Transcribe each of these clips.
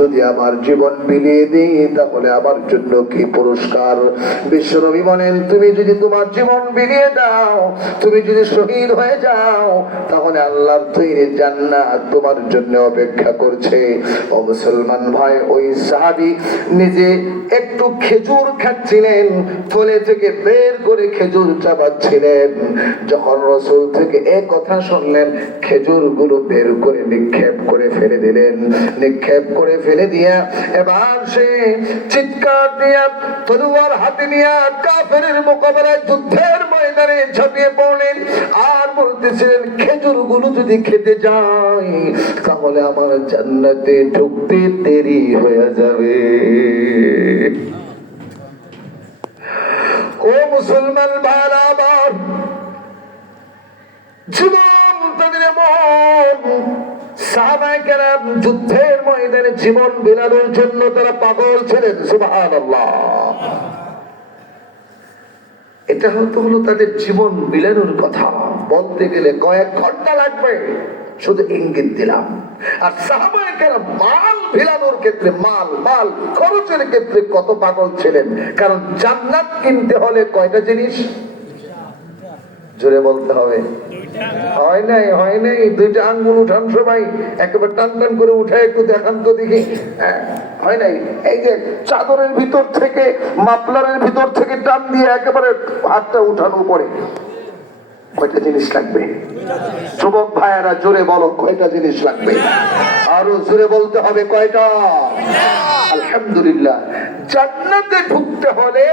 যদি আমার জীবন বিলিয়ে দিই তাহলে আমার জন্য কি পুরস্কার? বিশ্বনবী বলেন, তুমি যদি তোমার জীবন বিলিয়ে দাও, তুমি যদি শহীদ হয়ে যাও, তাহলে আল্লাহর তৈরি জান্নাত তোমার জন্য অপেক্ষা করছে। ও মুসলমান ভাই, ওই সাহাবী নিজে একটু খেজুর খাচ্ছিলেন, থলে থেকে বের করে খেজুর চাবাচ্ছিলেন। যখন রাসূল থেকে এই কথা শুনলেন, খেজুরগুলো বের করে নিক্ষেপ করে ফেলে দিলেন। নিক্ষেপ করে ফেলে দিয়া এবার সে চিৎকার দিয়া তলোয়ার হাতে নিয়ে কাফেরের মোকাবেলায় যুদ্ধের ময়দানে ঝাঁপিয়ে পড়লেন। আর বলতেছিলেন, খেজুরগুলো যদি খেতে যাই তাহলে আমার জান্নাতে ঢুকতে দেরি হয়ে যাবে। ও মুসলমান ভাইরা, আবার জীবন তাদের এমন, সাহাবায়ে কেরাম যুদ্ধের ময়দানে জীবন বিলানোর জন্য তারা পাগল ছিলেন। সুবহানাল্লাহ। এটা হলো তাদের জীবন বিলানোর কথা। বলতে গেলে কয়েক ঘন্টা লাগবে, শুধু ইঙ্গিত দিলাম। আর সাহাবায়ে কেরাম মাল বিলানোর ক্ষেত্রে, মাল খরচের ক্ষেত্রে কত পাগল ছিলেন। কারণ জান্নাত কিনতে হলে কয়টা জিনিস? জোরে বলতে হবে। হয় নাই দুইটা আঙ্গুল উঠান সবাই, একেবারে টান টান করে উঠে একটু দেখান তো দেখি। হয় নাই? এই যে চাদরের ভিতর থেকে, মাফলারের ভিতর থেকে টান দিয়ে একেবারে হাতটা উঠানো উপরে। কয়টা জিনিস লাগবে? যুবক ভাইয়েরা জোরে বলো, কয়টা জিনিস লাগবে? আরো জোরে বলতে হবে, কয়টা? আলহামদুলিল্লাহ। জান্নাতে ঢুকতে হলে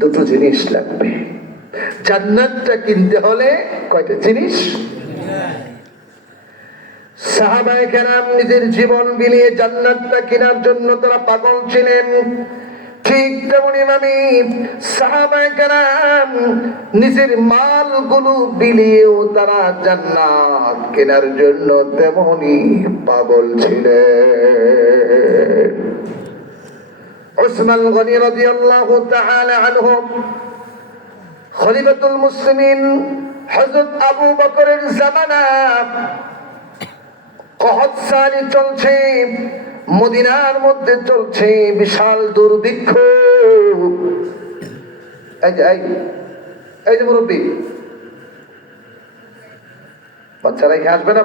দুটো জিনিস লাগবে। জান্নাতটা কিনতে হলে কয়টা জিনিস? সাহাবায়ে কেরাম নিজের জীবন বিলিয়ে জান্নাতটা কেনার জন্য তারা পাগল ছিলেন। ঠিক তেমনি ভাবে সাহাবায়ে কেরাম নিজের মালগুলো বিলিয়েও তারা জান্নাত কেনার জন্য তেমনি পাগল ছিলেন। উসমান গনি রাদিয়াল্লাহু তাআলা আনহু, খলিফাতুল মুসলিমিন হযরত আবু বকরের জামানা, কহত সালি চলছে, মদিনার মধ্যে চলছে বিশাল দুর্ভিক্ষ। এই যে মুরব্বী, বাচ্চারা কি আসবে না?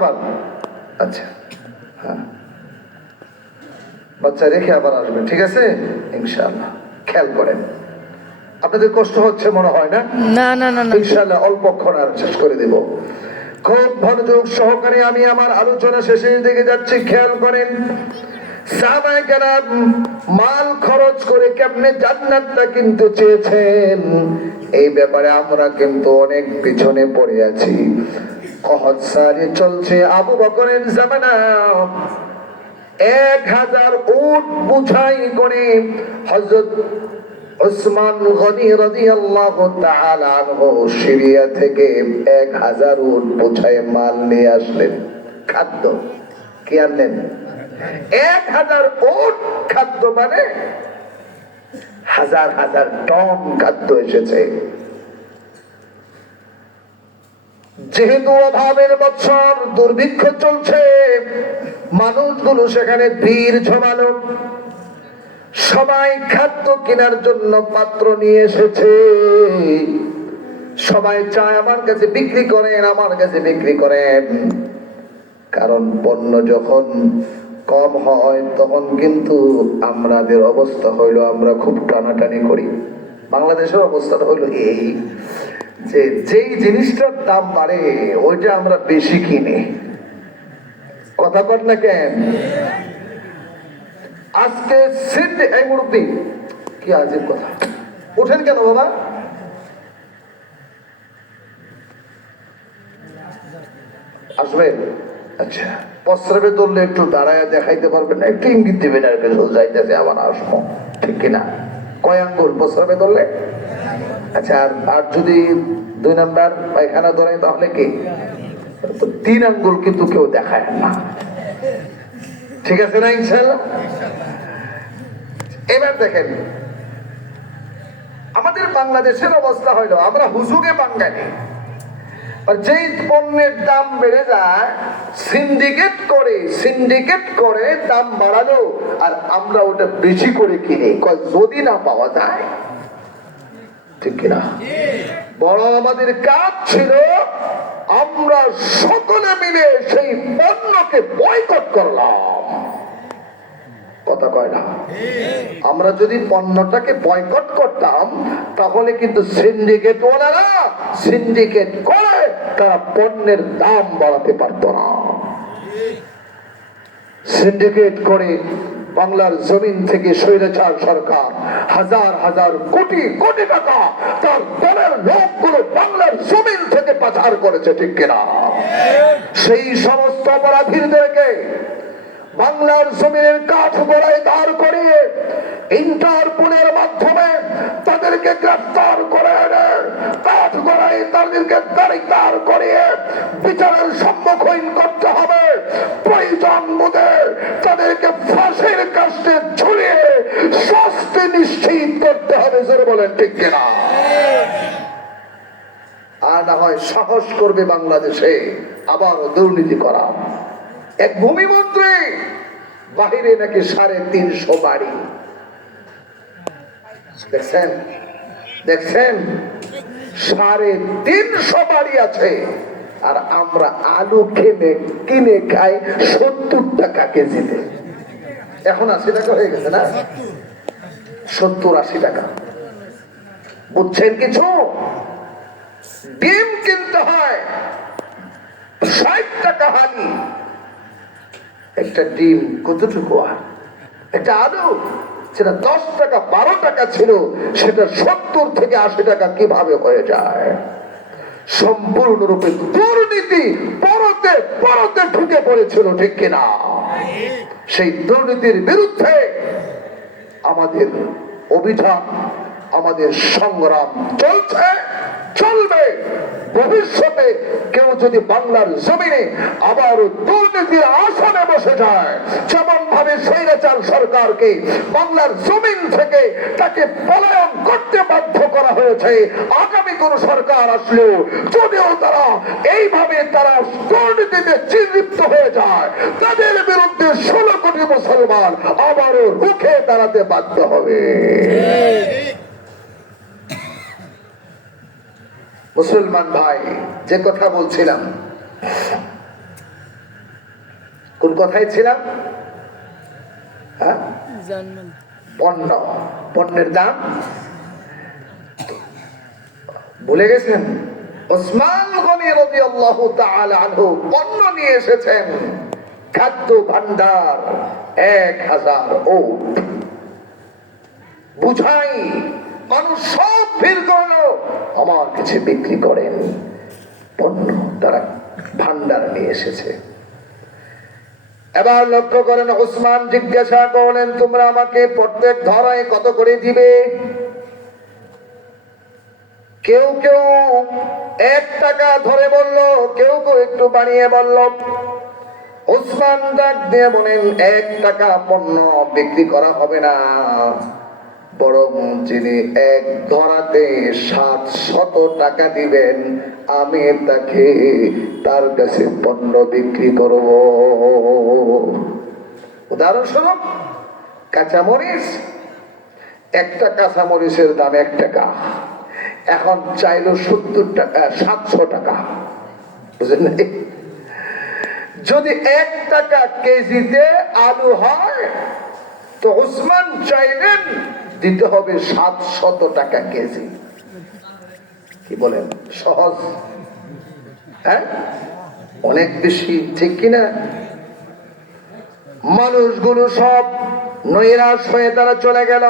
আচ্ছা, হ্যাঁ, বাচ্চা রেখে আবার আসবেন, ঠিক আছে ইনশাআল্লাহ। খেয়াল করেন, আপনাদের কষ্ট হচ্ছে মনে হয় না? না, ইনশাআল্লাহ অল্পক্ষণ আর শেষ করে দেব। খুব মনোযোগ সহকারে আমি আমার আলোচনা শেষের দিকে যাচ্ছি, খেয়াল করেন। সাহাবায়ে কেরাম মাল খরচ করে কেমনে জান্নাতটা কিনতে চেয়েছেন, এই ব্যাপারে আমরা কিন্তু অনেক পিছনে পড়ে আছি। কহত সারি চলছে আবু বকরের জামানা। 1000 উট বুঝাই করে হযরত উসমান গনি রাদিয়াল্লাহু তাআলা আনহু সিরিয়া থেকে 1000 উট বোঝায় মাল নিয়ে আসলেন। খাদ্য কি আনলেন? 1000 উট খাদ্য, মানে হাজার হাজার টন খাদ্য এসেছে। যেহেতু অভাবের বছর, দুর্ভিক্ষ চলছে, মানুষগুলো সেখানে ভিড় জমানো, সবাই খাদ্য কেনার জন্য পাত্র নিয়ে এসেছে। সবাই চায় আমার কাছে বিক্রি করেন, আমার কাছে বিক্রি করেন। কারণ পণ্য যখন কম হয় তখন কিন্তু আমাদের অবস্থা হইলো আমরা খুব টানাটানি করি। বাংলাদেশের অবস্থাটা হইলো এই যে যেই জিনিসটার দাম বাড়ে ওইটা আমরা বেশি কিনি। কথা বল না কেন? আজকে সিদ্ধ এই মুরব্বী, কি আজীব কথা, উঠেন কেন বাবা? আসবেন? আচ্ছা, প্রস্রাবে ধরলে একটু দাঁড়ায় দেখাইতে পারবেন না? একটু ইঙ্গিত দিবেন আর কি, যাইতেছে আবার আসবো, ঠিক কিনা? কয় আঙ্গুল প্রস্রাবে ধরলে? আচ্ছা, আর যদি 2 নাম্বার পায়খানা ধরে তাহলে কি? 3 আঙ্গুল কিন্তু কেউ দেখায় না, ঠিক আছে না ইনশাআল্লাহ? এবার দেখেন, আমাদের বাংলাদেশের অবস্থা হইলো আমরা হুজুগে বাঙালি। আর যেই পণ্যের দাম বেড়ে যায়, সিন্ডিকেট করে দাম বাড়ালো, আর আমরা ওটা বেশি করে কিনি, যদি না পাওয়া যায়। ঠিক কিনা? বড় আমাদের কাজ ছিল আমরা সকলে মিলে সেই পণ্যকে বয়কট করলাম। কথা কয় না? আমরা যদি পণ্যটাকে বয়কট করতাম, তাহলে কিন্তু সিন্ডিকেট করে তারা পণ্যের দাম বাড়াতে পারত না। সিন্ডিকেট করে বাংলার জমিন থেকে স্বৈরাচার সরকার হাজার হাজার কোটি কোটি টাকা তার দলের লোকগুলো বাংলার জমিন থেকে পাচার করেছে। ঠিক কিনা? সেই সমস্ত অপরাধীদেরকে বাংলার জমিনের কাঠগড়ায় দাঁড় করিয়ে ইন্টারপোলের মাধ্যমে তাদেরকে গ্রেফতার করে এনে কাঠগড়ায় তাদেরকে দাঁড় করিয়ে বিচারের সম্মুখীন করতে হবে। প্রয়োজন বোধে তাদেরকে ফাঁসির কাস্টে ঝুলিয়ে শাস্তি নিশ্চিত করতে হবে। জোরে বলেন ঠিক কিনা? আর না হয় সাহস করবে বাংলাদেশে আবারও দুর্নীতি করা। এক ভূমিমন্ত্রী বাহিরে নাকি 350 বাড়ি। দেখছেন 350 বাড়ি আছে, আর আমরা আলু কিনে খাই 70 টাকা কেজিতে। এখন 80 টাকা হয়ে গেছে না? 70-80 টাকা। বুঝছেন কিছু? ডিম কিনতে হয় 60 টাকা হালি। একটা ডিম কতটুকু? আর একটা আলু সেটা 10 টাকা 12 টাকা ছিল, সেটা 70 থেকে 80 টাকা কিভাবে হয়ে যায়? সম্পূর্ণরূপে দুর্নীতি পরতে ঢুকে পড়েছিল। ঠিক কিনা? সেই দুর্নীতির বিরুদ্ধে আমাদের অভিযান, আমাদের সংগ্রাম চলবে। ভবিষ্যতে কেউ যদি বাংলার জমিনে আবার দুর্নীতির আসনে বসে যায়, যেমন ভাবে স্বৈরাচার সরকারকে বাংলার জমিন থেকে তাকে পলায়ন করতে বাধ্য করা হয়েছে, আগামী কোন সরকার আসলেও যদিও তারা এইভাবে দুর্নীতিতে চিহ্নিত হয়ে যায়, তাদের বিরুদ্ধে 16 কোটি মুসলমান আবারও রুখে দাঁড়াতে বাধ্য হবে। মুসলমান ভাই, যে কথা বলছিলাম, কোন কথায় ছিলাম? পণ্যের দাম ভুলে গেছেন? ওসমান গনি রাদিয়াল্লাহু তাআলা আনহু পণ্য নিয়ে এসেছেন, খাদ্য ভান্ডার 1000 ওট। বুঝাই মানুষ সব ভিড় করলো, আমার কাছে বিক্রি করেন। পণ্য তারা ভান্ডার নিয়ে এসেছে। এবার লক্ষ্য করেন, ওসমান জিজ্ঞাসা করলেন, তোমরা আমাকে প্রত্যেক ধরায় কত করে দিবে? কেউ 1 টাকা ধরে বলল, কেউ একটু বাড়িয়ে বলল। ওসমান ডাক দিয়ে বলেন, 1 টাকা পণ্য বিক্রি করা হবে না, বরং যিনি 1 ধরাতে 700 টাকা দিবেন, আমি তার কাছে পণ্য বিক্রি করব। উদাহরণস্বরূপ, কাঁচামরিচ, একটা কাঁচামরিচের দাম 1 টাকা, এখন চাইলো 70 টাকা, 700 টাকা। বুঝলেন? যদি 1 টাকা কেজিতে আলু হয়, তো ওসমান চাইলেন দিতে হবে 700 টাকা কেজি। কি বলেন? সহজ? হ্যাঁ, অনেক বেশি। ঠিক কিনা? মানুষগুলো সব নৈরাশ হয়ে তারা চলে গেল।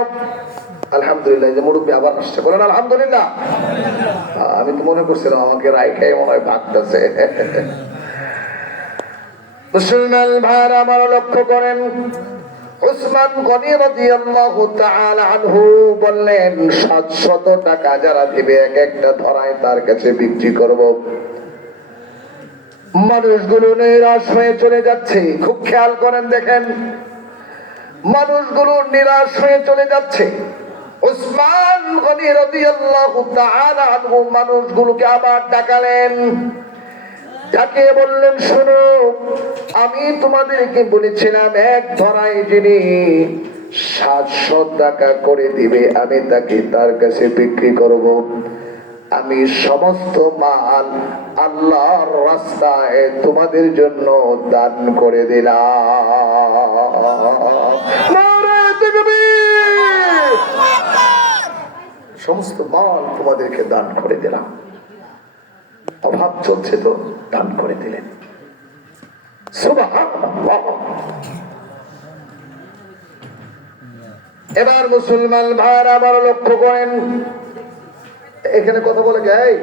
আলহামদুলিল্লাহ, যে মুরব্বী আবার আসছে, বলেন আলহামদুলিল্লাহ। আমি তো মনে করছিলাম আমাকে রায় খাই মনে হয় ভাগতেছে। মুসলমান ভাইরা আমার, লক্ষ্য করেন, ওসমান গনি রাদিয়াল্লাহু তাআলা আনহু বললেন, 700 টাকা যারা দিবে একটা ধরায় তার কাছে বিক্রি করব। মানুষগুলো নিরাশ হয়ে চলে যাচ্ছে। খুব খেয়াল করেন, দেখেন, মানুষগুলো নিরাশ হয়ে চলে যাচ্ছে। ওসমান গনি রাদিয়াল্লাহু তাআলা আনহু মানুষগুলোকে আবার ডাকালেন, যাকে বললেন শোনো, আমি তোমাদেরকে বলেছিলাম এক ধরায় যিনি 700 টাকা করে দিবে আমি তাকে তার কাছে বিক্রি করব। আমি সমস্ত মাল আল্লাহর রাস্তায় তোমাদের জন্য দান করে দিলাম। নারে তাকবীর! সমস্ত মাল তোমাদেরকে দান করে দিলাম। অভাব চলছে তো দান করে দিলেন। সুবহানাল্লাহ। এবার মুসলমান ভাইরা আবার লক্ষ্য করেন, এখানে কথা বলে যাই,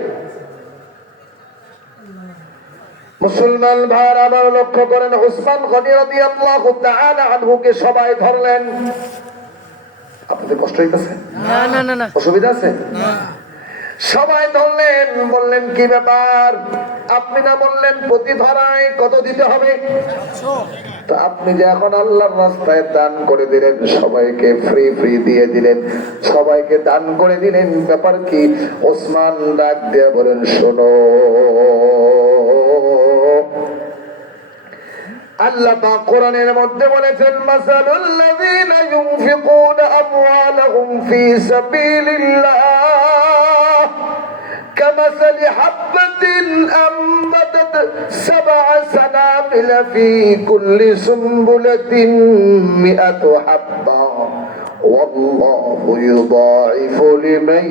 মুসলমান ভাইরা আবার লক্ষ্য করেন, উসমান গনি রাদিয়াল্লাহু তাআলা আনহুকে সবাই ধরলেন। আপনাদের কষ্ট হইতেছে? না, অসুবিধা আছে? সবাই ধরলেন, বললেন কি ব্যাপার, আপনি না বললেন প্রতি ধরায় কত দিতে হবে? তো আপনি যে এখন আল্লাহর রাস্তায় দান করে দিলেন, সবাইকে ফ্রি দিয়ে দিলেন, সবাইকে দান করে দিলেন, ব্যাপার কি? ওসমান ডাক দিয়ে বলেন শোনো, আল্লাহ পাক কোরআনের মধ্যে বলেছেন মাসালুল লাযিনা ইউনফিকুনা আমওয়ালাহুম ফি সাবিলিল্লাহ কামাসালি হাববাতিন আম্বাতাত 7 সানাবিলা ফি কুল্লি সুমবুলাতিন মিআতু হাব্বা ওয়াল্লাহু ইউদাঈফু লিমান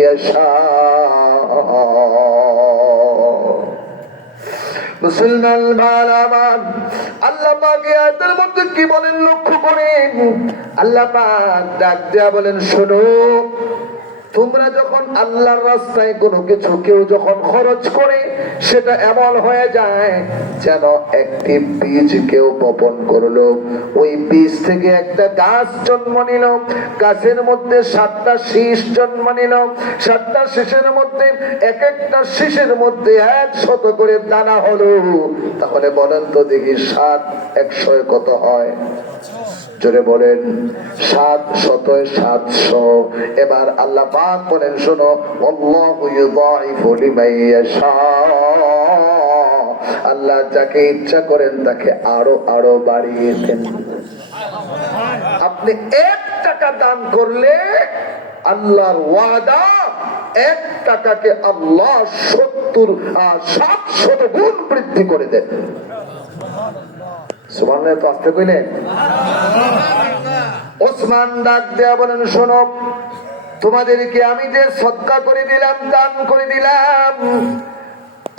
ইয়াশা। মুসলমান ভাইরা, আল্লাহ পাক আয়াতের মধ্যে কি বলেন লক্ষ্য করেন। আল্লাহ পাক ডাক দেয়া বলেন শোনো, তোমরা যখন আল্লাহর রাস্তায় কোনো কিছু কেউ যখন খরচ করে, সেটা এমন হয়ে যায় যেন একটি বীজ কেউ বপন করলো, ওই বীজ থেকে একটা গাছ জন্ম নিল, গাছের মধ্যে 7টা শীষ জন্ম নিল, 7টা শীষের মধ্যে এক একটা শীষের মধ্যে 100 করে দানা হলো। তাহলে বলেন তো দেখি 7 100 কত হয়? জোরে বলেন, 700 700। এবার আল্লাহ পাক বলেন শোনো, আল্লাহু ইউদাঈফু লিমান ইয়াশা, আল্লাহ যাকে ইচ্ছা করেন তাকে আরো বাড়িয়ে দেন। আপনি 1 টাকা দান করলে আল্লাহর ওয়াদা, 1 টাকাকে আল্লাহ 700 গুণ বৃদ্ধি করে দেন। সুবহানাল্লাহ। তো আসতে কইলেন। ওসমান ডাক দেয়া বলেন শোনো, তোমাদেরকে আমি যে সদকা করে দিলাম, দান করে দিলাম,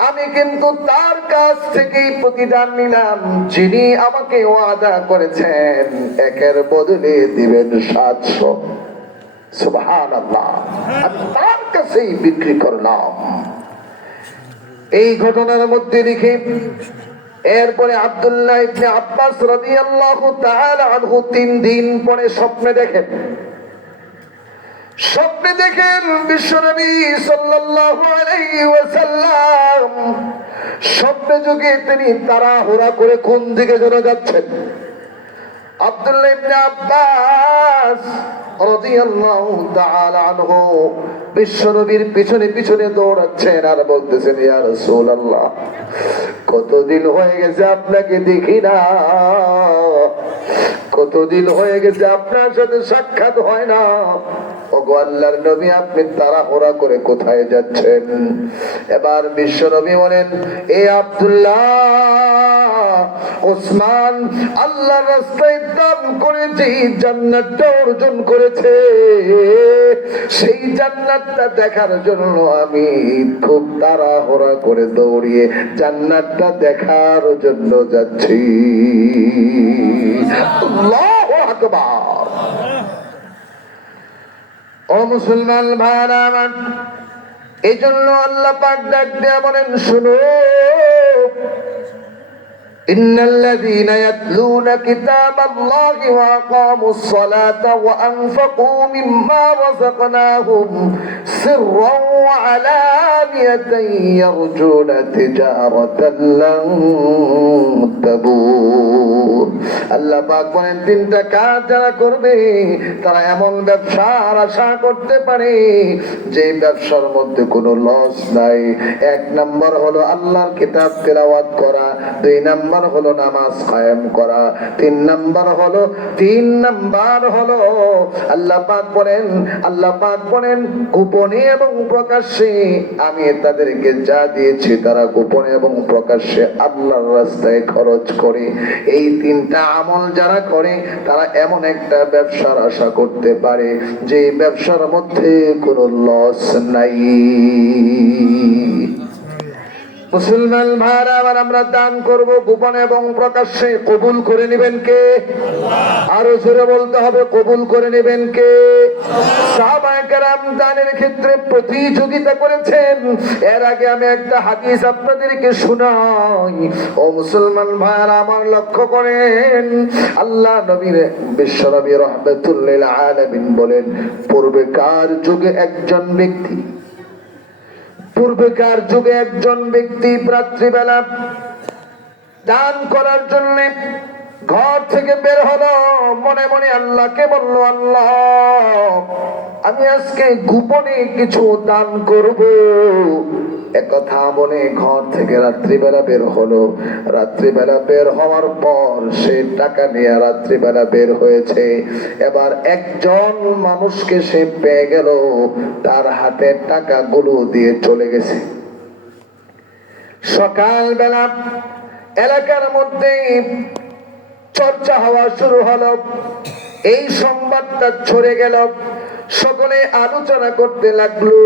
আমি কিন্তু তার কাছ থেকেই প্রতিদান নিলাম, যিনি আমাকে ওয়াদা করেছেন একের বদলে দিবেন 700। সুবহানাল্লাহ। আমি তার কাছেই বিক্রি করলাম। এই ঘটনার মধ্যে দেখি এরপরে আব্দুল্লাহ ইবনে আব্বাস রাদিয়াল্লাহু তাআলা আনহু 3 দিন পরে স্বপ্নে দেখেন বিশ্বনবী সাল্লাল্লাহু আলাইহি ওয়াসাল্লাম স্বপ্নে যুগে তিনি তাড়াহুড়া করে কোন দিকে যেন যাচ্ছেন। আব্দুল্লাহ ইবনে আব্বাস রাদিয়াল্লাহু তাআলা আনহু বিশ্বনবীর পিছনে পিছনে দৌড়াচ্ছেন আর বলতেছেন, ইয়া রাসূলুল্লাহ, কতদিন হয়ে গেছে আপনাকে দেখি না, কতদিন হয়ে গেছে আপনার সাথে সাক্ষাৎ হয় না। ওগো আল্লাহর নবী, আপনি তাড়াহুড়া করে কোথায় যাচ্ছেন? এবার বিশ্বনবী বলেন, এ আব্দুল্লাহ, ওসমান আল্লাহর রাস্তায় দান করে যেই জান্নাতটা অর্জন করেছে, সেই জান্নাতটা দেখার জন্য আমি খুব তাড়াহুড়া করে দৌড়িয়ে জান্নাতটা দেখার জন্য যাচ্ছি। আল্লাহু আকবার। ও মুসলমান ভাইরা আমার, এই জন্য আল্লাহ পাক ডাক দেয়া বলেন শুনো, إن الذين يتلون كتاب الله وأقاموا الصلاة وأنفقوا مما رزقناهم سرا وعلانية يرجون تجارة لن تبور আল্লাহ পাক বলেন তিনটা কাজ যারা করবে তারা এমন ব্যবসার আশা করতে পারে যে ব্যবসার মধ্যে কোনো লস নাই। এক নাম্বার হলো আল্লাহর কিতাব তেলাওয়াত করা, দুই নাম্বার হলো নামাজ কায়েম করা, তিন নাম্বার হলো আল্লাহ পাক বলেন গোপনে এবং প্রকাশ্যে আমি তাদেরকে যা দিয়েছি তারা গোপনে এবং প্রকাশ্যে আল্লাহর রাস্তায় খরচ করে। এই তিনটা আমল যারা করে তারা এমন একটা ব্যবসার আশা করতে পারে যে ব্যবসার মধ্যে কোনো লস নাই। মুসলমান ভাইরা, আবার আমরা দান করব গোপনে এবং প্রকাশ্যে। কবুল করে নেবেন কে? আরো জোরে বলতে হবে, কবুল করে নেবেন কে? সাহাবায়ে কেরাম দানের ক্ষেত্রে প্রতিযোগিতা করেছেন। এর আগে আমি একটা হাদিস আপনাদেরকে শোনাই। ও মুসলমান ভাইরা, আমার লক্ষ্য করেন, আল্লাহ নবীর বিশ্বনবী রাহমাতুল লিল আলামিন বলেন, পূর্বেকার যুগে একজন ব্যক্তি রাত্রিবেলা দান করার জন্য ঘর থেকে বের হলো। মনে মনে আল্লাহকে বলল, আল্লাহ আমি আজকে গোপনে কিছু দান করব। একথা বলে ঘর থেকে রাত্রিবেলা বের হলো। রাত্রিবেলা বের হওয়ার পর সে টাকা নিয়ে রাত্রিবেলা বের হয়েছে। এবার একজন মানুষকে সে পেয়ে গেল, তার হাতে টাকাগুলো দিয়ে চলে গেছে। সকালবেলা এলাকার মধ্যে চর্চা হওয়া শুরু হলো। এই সংবাদটা ছড়ে গেল, সকলে আলোচনা করতে লাগলো।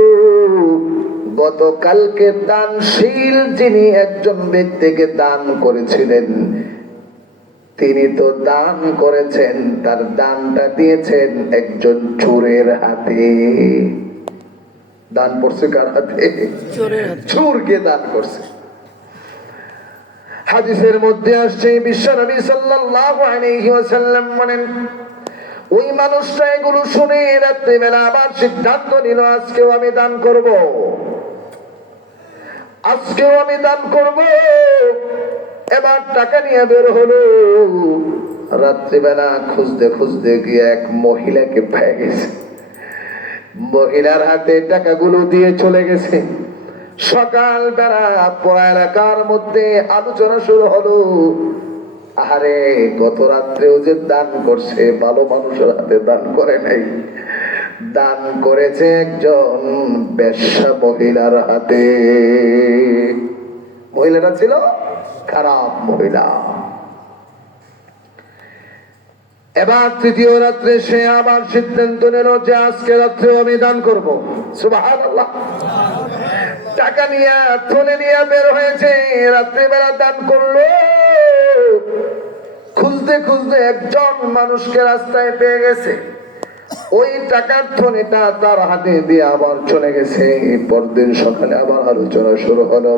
গতকালকে দানশীল যিনি একজন ব্যক্তিকে দান করেছিলেন, তিনি তো দান করেছেন, তার দানটা দিয়েছেন একজন চোরের হাতে। দান করছে কার হাতে? চোরকে দান করছে। হাদিসের মধ্যে আসছে, বিশ্বনবী সাল্লাল্লাহু আলাইহি ওয়াসাল্লাম বলেন, ওই মানুষটা এগুলো শুনে রাত্রিবেলা আবার সিদ্ধান্ত নিল, আজকেও আমি দান করব। এবার টাকা নিয়ে বের হলো। রাত্রিবেলা খুঁজতে গিয়ে এক মহিলাকে পেয়ে গেছে। মহিলার হাতে টাকাগুলো দিয়ে চলে গেছে। সকালবেলা পুরা এলাকার মধ্যে আলোচনা শুরু হলো, আরে গত রাত্রেও যে দান করছে, ভালো মানুষের হাতে দান করে নাই, দান করেছে একজন বেশ্যা মহিলার হাতে। মহিলাটা ছিল খারাপ মহিলা। এবার তৃতীয় রাত্রে সে আবার সিদ্ধান্ত নিল যে আজকে রাত্রেও আমি দান করব। সুবহানাল্লাহ। টাকা নিয়ে থলে নিয়ে বের হয়েছে, রাত্রিবেলা দান করলো। খুঁজতে একজন মানুষকে রাস্তায় পেয়ে গেছে। ওই টাকার থলেটা তার হাতে দিয়ে আবার চলে গেছে। পরদিন সকালে আবার আলোচনা শুরু হলো।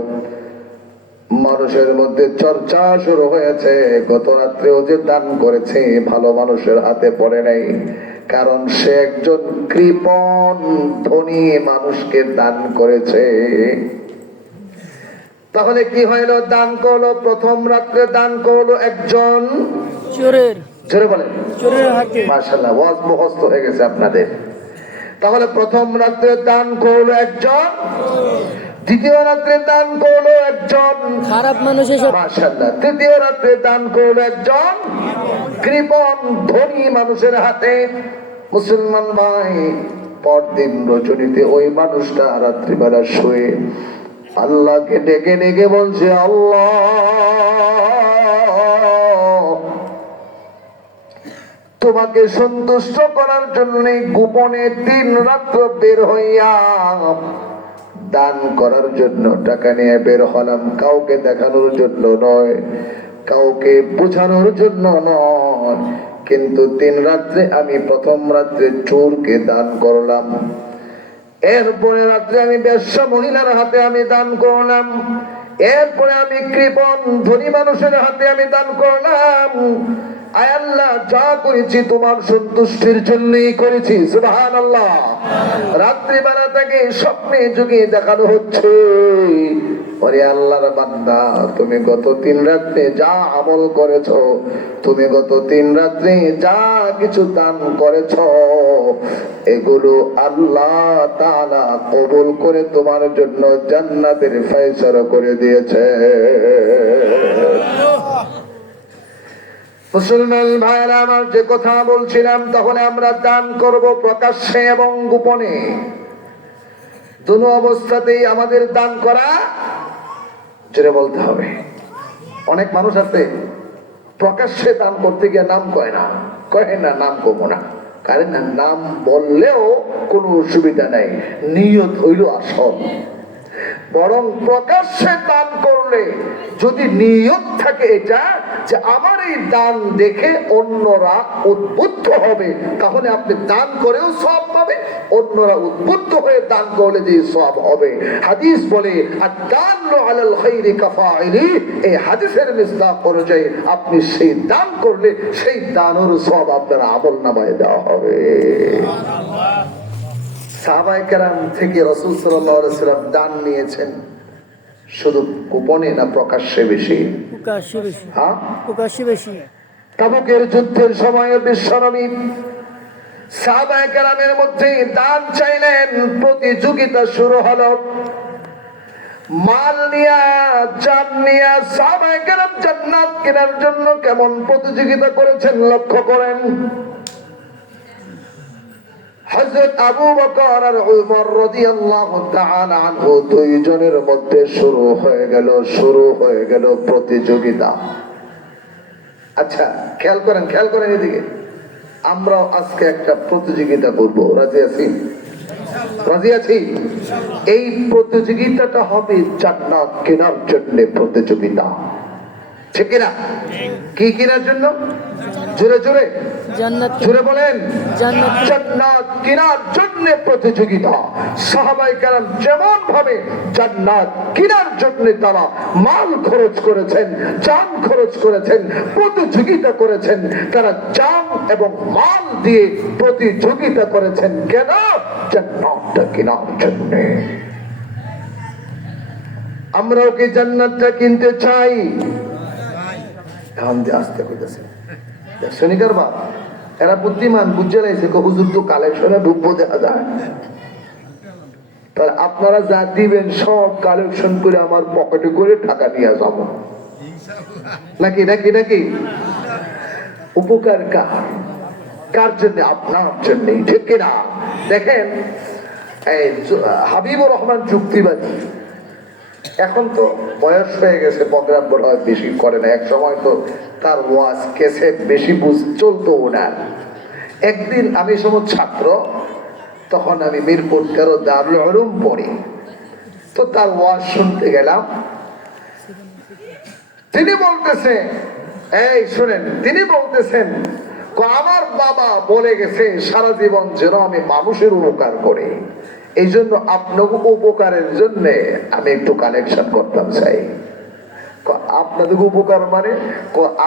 মানুষের মধ্যে চর্চা শুরু হয়েছে, গত রাত্রেও যে দান করেছে ভালো মানুষের হাতে পড়ে নাই, কারণ সে একজন কৃপণ ধনী মানুষকে দান করেছে। তাহলে কি হইল? দান করলো, প্রথম রাত্রে দান করলো একজন চোরের, জোরে বলেন, চোরের হাতে। মাশাআল্লাহ, ওয়াজ মুখস্থ হয়ে গেছে আপনাদের। তাহলে প্রথম রাত্রে দান করলো একজন, দ্বিতীয় রাত্রে দান করলো একজন খারাপ মানুষ, মাশাআল্লাহ। তৃতীয় রাত্রে দান করলো একজন কৃপণ ধনী মানুষের হাতে। মুসলমান ভাই, পরদিন রজনীতে ওই মানুষটা রাত্রিবেলা শুয়ে আল্লাহকে ডেকে ডেকে বলছে, আল্লাহ তোমাকে সন্তুষ্ট করার জন্য গোপনে 3 রাত্র বের হইয়া দান করার জন্য টাকা নিয়ে বের হলাম। কাউকে দেখানোর জন্য নয়, কাউকে বোঝানোর জন্য নয়, কিন্তু 3 রাত্রে আমি প্রথম রাত্রে চোরকে দান করলাম, এরপরে রাত্রে আমি বেশ্যা মহিলার হাতে আমি দান করলাম, এরপরে আমি কৃপণ ধনী মানুষের হাতে আমি দান করলাম। আয় আল্লাহ, যা করেছি তোমার সন্তুষ্টির জন্যই করেছি। সুবহানাল্লাহ। রাত্রিবেলা থেকে স্বপ্নে যুগে দেখানো হচ্ছে, ওরে আল্লাহর বান্দা, তুমি গত 3 রাত্রে যা আমল করেছো, তুমি গত 3 রাত্রে যা কিছু দান করেছো, এগুলো আল্লাহ তাআলা কবুল করে তোমার জন্য জান্নাতের ফয়সালা করে দিয়েছে। মুসলমান ভাইরা আমার, যে কথা বলছিলাম, তাহলে আমরা দান করব প্রকাশ্যে এবং গোপনে, দুটো অবস্থাতেই আমাদের দান করা যেটা বলতে হবে। অনেক মানুষ আছে প্রকাশ্যে দান করতে গিয়ে নাম কয় না, নাম কমো না, কারণ নাম বললেও কোনো অসুবিধা নাই, নিয়ত হইল আসল। বরং প্রকাশ্যে দান করলে যদি নিয়ত থাকে এটা যে আমার এই দান দেখে অন্যরা উদ্বুদ্ধ হবে, তাহলে আপনি দান করেও সওয়াব পাবে, অন্যরা উদ্বুদ্ধ হয়ে দান করলে যে সওয়াব হবে। হাদিস বলে আদ-দাল্লু আলাল খায়রি কাফাইলি, এই হাদিসের মিসদাক অনুযায়ী আপনি সেই দান করলে সেই দানের সওয়াব আপনার আমলনামায় দেওয়া হবে। সাহাবায়ে কেরাম থেকে রাসূল সাল্লাল্লাহু আলাইহি ওয়াসাল্লাম দান নিয়েছেন শুধু গোপনে না প্রকাশ্যে বেশি? প্রকাশ্যে বেশি। হ্যাঁ, প্রকাশ্যে বেশি। তাবুকের যুদ্ধের সময় বিশ্বনবী সাহাবায়ে কেরামের মধ্যে দান চাইলেন, প্রতিযোগিতা শুরু হলো। মাল নিয়া, জান নিয়া সাহাবায়ে কেরাম জান্নাত কেনার জন্য কেমন প্রতিযোগিতা করেছেন লক্ষ্য করেন। হযরত আবু বকর আর উমর রাদিয়াল্লাহু তাআলা আনহু, দুইজনের মধ্যে শুরু হয়ে গেল প্রতিযোগিতা। আচ্ছা, খেয়াল করেন এদিকে। আমরা আজকে একটা প্রতিযোগিতা করব, রাজি আছি? এই প্রতিযোগিতাটা হবে জান্নাত কেনার জন্য প্রতিযোগিতা, ঠিক কিনা? কি কেনার জন্য? জোরে জোরে জোরে বলেন। জান্নাত কেনার জন্য প্রতিযোগিতা। সাহাবায়ে কেরাম যেমন ভাবে জান্নাত কেনার জন্য তারা মাল খরচ করেছেন, জান খরচ করেছেন, প্রতিযোগিতা করেছেন, তারা জান এবং মাল দিয়ে প্রতিযোগিতা করেছেন। কেন? জান্নাতটা কেনার জন্য। আমরাও কি জান্নাতটা কিনতে চাই? ধান দিয়ে আসতে কইতেছে শনিকার বা এরা বুদ্ধিমান, বুঝে লাইছে হুজুর তো কালেকশনে ঢুকবো দেখা যায়, তাহলে আপনারা যা দিবেন সব কালেকশন করে আমার পকেটে করে টাকা নিয়ে যাবো, নাকি নাকি নাকি? উপকার কার জন্য? আপনার জন্য, ঠিক কিনা? দেখেন, এই হাবিবুর রহমান যুক্তিবাদী এখন তো বয়স হয়ে গেছে, প্রোগ্রাম বড় হয় বেশি করে না। এক সময় তো তার ওয়াজ কেসে বেশি চলতো ওনার। একদিন আমি সময় ছাত্র, তখন আমি মিরপুর 13 দারুল উলুম পড়ি, তো তার ওয়াজ শুনতে গেলাম। তিনি বলতেছেন, এই শুনেন, তিনি বলতেছেন আমার বাবা বলে গেছে সারা জীবন যেন আমি মানুষের উপকার করি, এই জন্য আপনাকে উপকারের জন্য আমি একটু কালেকশন করতাম চাই। আপনাদের উপকার মানে?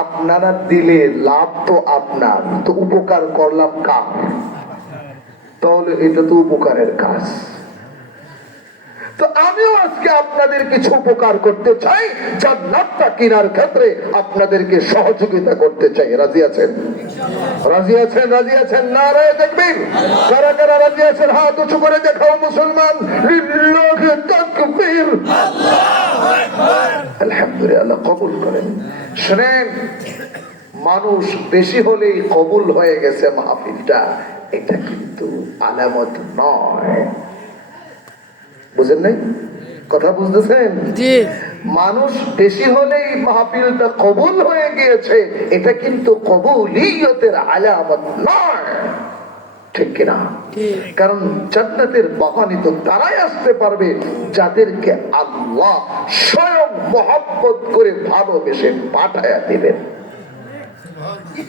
আপনারা দিলে লাভ তো আপনার, তো উপকার করলাম কার? তাহলে এটা তো উপকারের কাজ। তো আমিও আজকে আপনাদের কিছু উপকার করতে চাই, জান্নাতটা কেনার ক্ষেত্রে আপনাদেরকে সহযোগিতা করতে চাই। রাজি আছেন? রাজি আছেন? রাজি আছেন? নারায়ে তাকবীর। কারা কারা রাজি আছেন হাত উঁচু করে দেখাও মুসলমান। লিল্লাহি তাকবীর, আল্লাহু আকবার। আলহামদুলিল্লাহ, কবুল করেন। শুনেন, মানুষ বেশি হলেই কবুল হয়ে গেছে মাহফিলটা, এটা কিন্তু আলামত নয়। বুঝেন নাই? কথা বুঝতেছেন? মানুষ বেশি হলেই মাহফিলটা কবুল হয়ে গিয়েছে, এটা কিন্তু কবুলিয়তের আলামত নয়, ঠিক কিনা? কারণ জান্নাতের বাগানে তো তারাই আসতে পারবে যাদেরকে আল্লাহ স্বয়ং মহব্বত করে ভালোবেসে পাঠায়া দিবেন।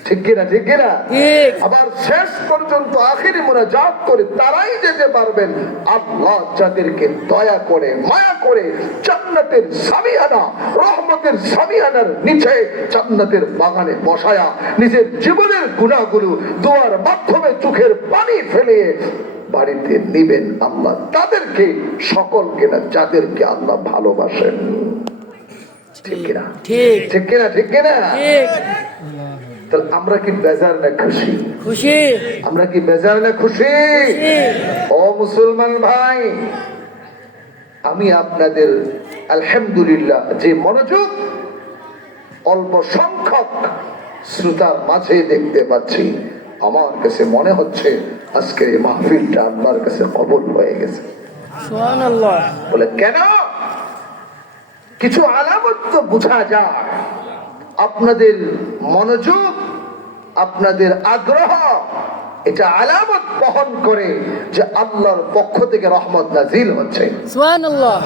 ঠিক কিনা ঠিক কিনা? ঠিক। আবার শেষ পর্যন্ত আখিরি মুনাজাত করে তারাই যেতে পারবেন আল্লাহ যাদেরকে দয়া করে মায়া করে জান্নাতের সামিয়ানা রহমতের সামিয়ানার নিচে জান্নাতের বাগানে বসায়া নিজের জীবনের গুনাহগুলো দোয়ার মাধ্যমে চোখের পানি ফেলে বাড়িতে নিবেন আল্লাহ তাদেরকে, সকলকে না, যাদেরকে আল্লাহ ভালোবাসেন। ঠিক কিনা ঠিক ঠিক কিনা ঠিক কিনা? ঠিক। তাহলে আমরা কি বেজার না খুশি? খুশি আমরা কি বেজার না খুশি? ও মুসলমান ভাই, আমি আপনাদের আলহামদুলিল্লাহ যে মনোযোগ অল্প সংখ্যক শ্রোতার মাঝে দেখতে পাচ্ছি, আমার কাছে মনে হচ্ছে আজকের এই মাহফিলটা আল্লাহর কাছে কবুল হয়ে গেছে। সুবহানাল্লাহ। বলে কেন? কিছু আলামত তো বোঝা যায়। আপনাদের মনোযোগ, আপনাদের আগ্রহ, এটা আলামত বহন করে যে আল্লাহর পক্ষ থেকে রহমত নাজিল হচ্ছে। সুবহানাল্লাহ।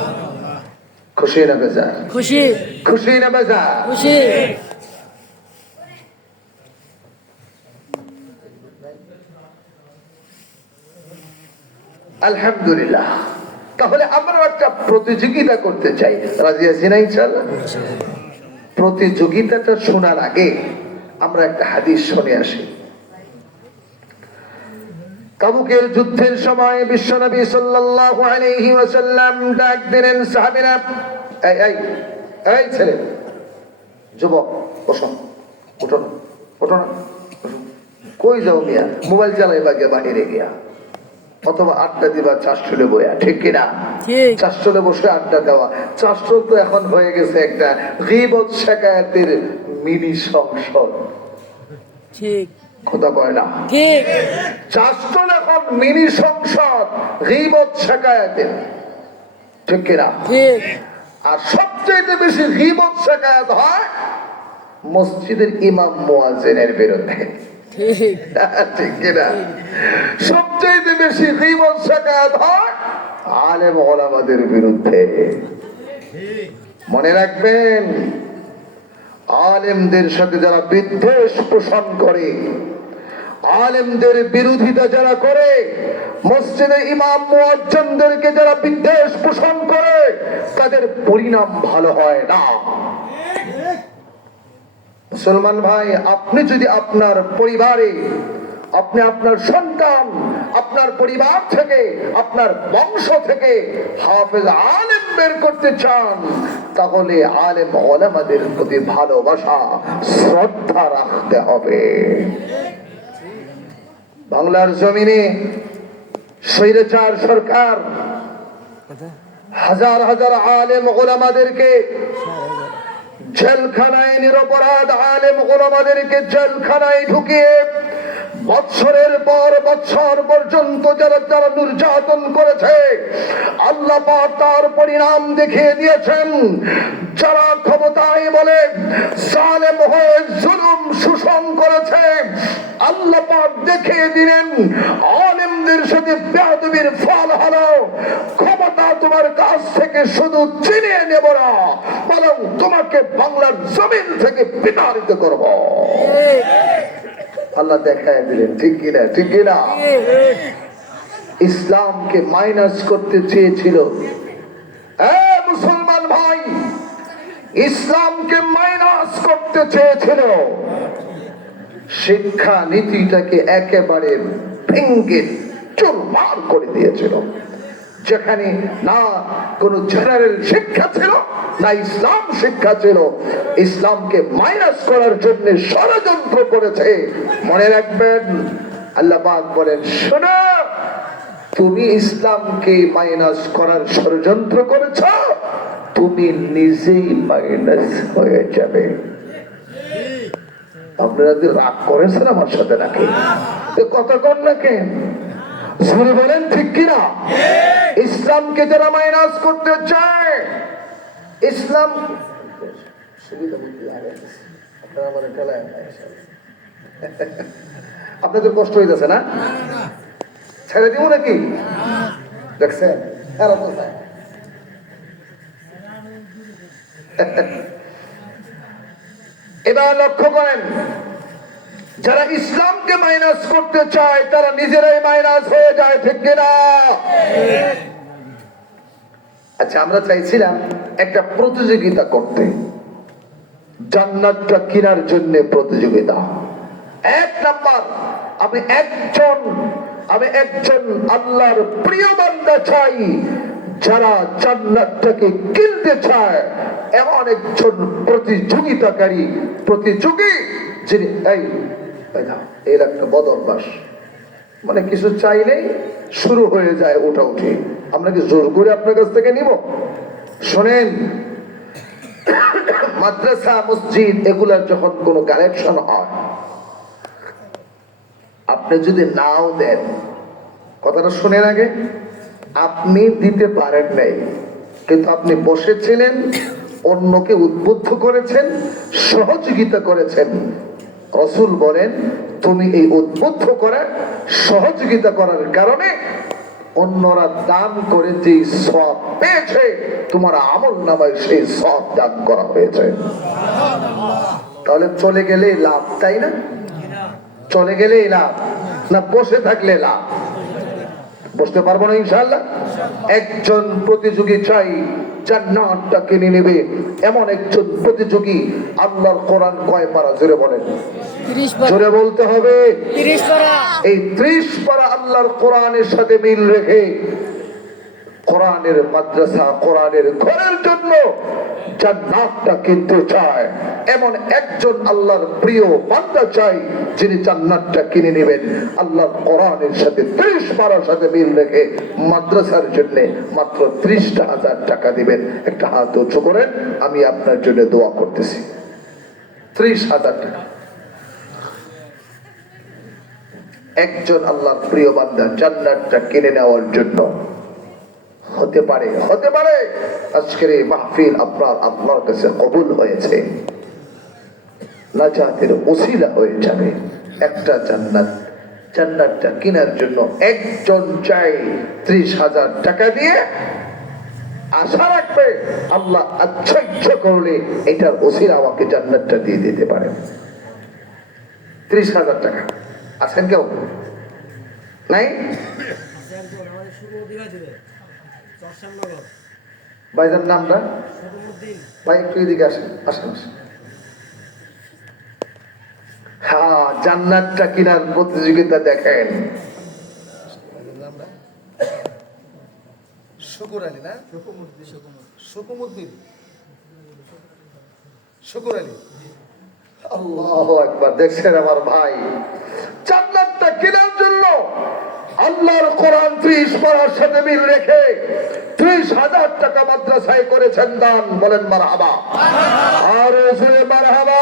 খুশি না বেজা? খুশি খুশি না বেজা? খুশি। আলহামদুলিল্লাহ। তাহলে আমরা একটা প্রতিযোগিতা করতে চাই, রাজি আছি না ইনশাআল্লাহ? প্রতিযোগিতাটা শোনার আগে আমরা একটা হাদিস শুনে আসি। তাবুকের যুদ্ধের সময় বিশ্বনবী সাল্লাল্লাহু আলাইহি ওয়াসাল্লাম ডাক দিলেন সাহাবীরা, এই এই এই ছেলে, যুবক, বসো, ওঠো না, ওঠো না, কই যাও মিয়া? মোবাইল চালাইবা গে বাহিরে গিয়া, অথবা আড্ডা দিবা চারশোলে বইয়া, ঠিক কিনা? ঠিক। চারশোলে বসে আড্ডা দেওয়া। চারশো তো এখন হয়ে গেছে একটা গীবত শিকায়াতের মিনি সংসদ। ঠিক কথা কয় না? ঠিক চারশো এখন মিনি সংসদ গীবত শিকায়াতের, ঠিক কিনা? ঠিক আর সবচেয়ে বেশি গীবত শিকায়াত হয় মসজিদের ইমাম মুয়াজ্জিনের বিরুদ্ধে, ঠিক ঠিক কিনা? সবচেয়ে বেশি গীবত শিকায়াত হয় আলেম ওলামাদের বিরুদ্ধে। মনে রাখবেন, আলেমদের সাথে যারা বিদ্বেষ পোষণ করে, আলেমদের বিরোধিতা যারা করে, মসজিদে ইমাম মুয়াজ্জিনদেরকে যারা বিদ্বেষ পোষণ করে, তাদের পরিণাম ভালো হয় না। মুসলমান ভাই, আপনি যদি আপনার পরিবারে, আপনি আপনার সন্তান, আপনার পরিবার থেকে, আপনার বংশ থেকে হাফেজ আলেম বের করতে চান, তাহলে আলেম ওলামাদের প্রতি ভালোবাসা, শ্রদ্ধা রাখতে হবে। বাংলার জমিনে স্বৈরাচার সরকার হাজার হাজার আলেম ওলামাদেরকে জেলখানায়, নিরপরাধ আলেম ওলামাদেরকে জেলখানায় ঢুকিয়ে বৎসরের পর বৎসর পর্যন্ত যারা যারা নির্যাতন করেছে, আল্লাহ পাক তার পরিণাম দেখিয়ে দিয়েছেন। যারা ক্ষমতায় বলে জালেম হয়ে জুলুম শোষণ করেছে, আল্লাহ পাক দেখিয়ে দিলেন আলেমদের সাথে বেয়াদবির ফল হলো ক্ষমতা তোমার কাছ থেকে শুধু ছিনিয়ে নেব না, বরং তোমাকে বাংলার জমিন থেকে বিতাড়িত করব। আল্লাহ দেখায় দিলেন, ঠিক কিনা ঠিক কিনা? ইসলামকে মাইনাস করতে চেয়েছিল। মুসলমান ভাই, ইসলামকে মাইনাস করতে চেয়েছিল। শিক্ষা নীতিটাকে একেবারে ভেঙ্গে চুরমার করে দিয়েছিল। যেখানে না কোনো জেনারেল শিক্ষা ছিল, না ইসলাম শিক্ষা ছিল, ইসলামকে মাইনাস করার জন্য ষড়যন্ত্র করেছে। মনে রাখবেন, আল্লাহ পাক বলেন, শোনো, তুমি ইসলামকে মাইনাস করার ষড়যন্ত্র করেছ, তুমি নিজেই মাইনাস হয়ে যাবে। আপনারা রাগ করেছেন আমার সাথে নাকি? কথা কন নাকি? শুনে বলেন, ঠিক কিনা? ইসলামকে যারা মাইনাস করতে চায়, ইসলাম আপনাদের কষ্ট হইতেছে না? ছেড়ে দিব নাকি? দেখছেন, এবার লক্ষ্য করেন, যারা ইসলামকে মাইনাস করতে চায় তারা নিজেরাই মাইনাস হয়ে যায়, ঠিক কিনা? আচ্ছা, আমরা চাইছিলাম একটা প্রতিযোগিতা করতে, জান্নাতটা কেনার জন্য প্রতিযোগিতা। এক নাম্বার, আমি একজন আল্লাহর প্রিয় বান্দা চাই যারা জান্নাতটাকে কিনতে চায়, এমন একজন প্রতিযোগী যিনি এর একটা বদ অভ্যাস, মানে কিছু চাইলেই শুরু হয়ে যায় ওটা উঠে। আমরা কি জোর করে আপনার কাছ থেকে নিব? শোনেন, মাদ্রাসা মসজিদ এগুলার যখন কোনো কালেকশন হয়, আপনি যদি নাও দেন, কথাটা শুনেন আগে, আপনি দিতে পারেন নাই, কিন্তু আপনি বসেছিলেন, অন্যকে উদ্বুদ্ধ করেছেন, সহযোগিতা করেছেন। রাসূল বলেন, তুমি এই উদ্বুদ্ধ করার, সহযোগিতা করার কারণে অন্যরা দান করে যে সওয়াব পেয়েছে, তোমার আমল নামায় সেই সওয়াব দান করা হয়েছে। তাহলে চলে গেলে লাভ, তাই না? চলে গেলেই লাভ, না বসে থাকলে লাভ? বসতে পারবো না ইনশাআল্লাহ। একজন প্রতিযোগী চাই জান্নাতটা কিনে নেবে, এমন একজন প্রতিযোগী। আল্লাহর কোরআন কয় পারা? জোরে বলেন, 30 পারা। জোরে বলতে হবে। 30 পারা। এই 30 পারা আল্লাহর কোরআনের সাথে মিল রেখে কোরআনের মাদ্রাসা, কোরআনের ঘরের জন্য জান্নাতটা কিনতে চায়, এমন একজন আল্লাহর প্রিয় বান্দা চাই যিনি জান্নাতটা কিনে নেবেন আল্লাহর কোরআনের সাথে 30 পারার সাথে মিল রেখে মাদ্রাসার জন্য মাত্র 30,000 টাকা দিবেন। একটা হাত উঁচু করেন, আমি আপনার জন্য দোয়া করতেছি। 30,000 টাকা একজন আল্লাহর প্রিয় বান্দা জান্নাতটা কিনে নেওয়ার জন্য। হতে পারে আজকের এই মাহফিল আপনার কাছে কবুল হয়েছে, নাজাতের ওসিলা হয়ে যাবে। একটা জান্নাতটা কেনার জন্য একজন চাই 30,000 টাকা দিয়ে, আশা রাখবে আল্লাহ ইচ্ছা করলে এটার ওসিলা আমাকে জান্নাতটা দিয়ে দিতে পারে। 30,000 টাকা আছেন কেউ? নাই? ভাইজান নামটা? ভাই একটু এদিকে আসেন। হ্যাঁ, জান্নাতটা কিনার প্রতিযোগিতা দেখেন। শুকুর আলী না? শুকুর আলী। আল্লাহু আকবার। দেখছেন আমার ভাই, জান্নাতটা কেনার জন্য আল্লাহর কোরআন 30 পারার সাথে মিল রেখে 30,000 টাকা মাদ্রাসায় করেছেন দান। বলেন মারহাবা। আর জোরে মারহাবা।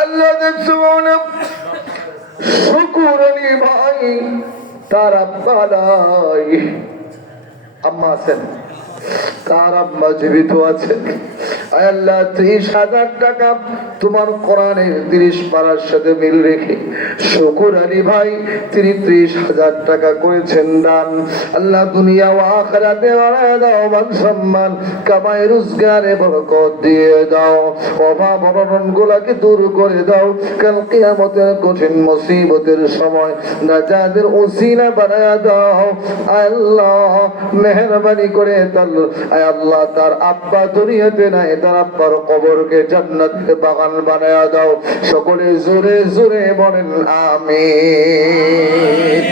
আল্লাহ দেখুন, শুকুর আলী ভাই তার আব্বা নাই, আম্মা আছেন, তার আম্মা জীবিত আছেন। আল্লাহ 30,000 টাকা তোমার কোরআনের 30 পারার সাথে মিল রেখে শুকুর আলী ভাই তিনি 30,000 টাকা করেছেন দান। আল্লাহ দুনিয়া ও আখিরাতে বাড়ায় দাও, মান সম্মান, কামাই রোজগারে বরকত দিয়ে দাও, অভাব অনটন গুলাকে দূর করে দাও। কাল কিয়ামতের কঠিন মুসিবতের সময় নাজাতের ওসিলা বানায়া দাও। আল্লাহ মেহেরবানি করে আল্লাহ তার আব্বা দুনিয়াতে নাই, তার আব্বার কবরকে জান্নাতের বাগান বানায়া দাও। সকলে জোরে জোরে বলেন আমিন।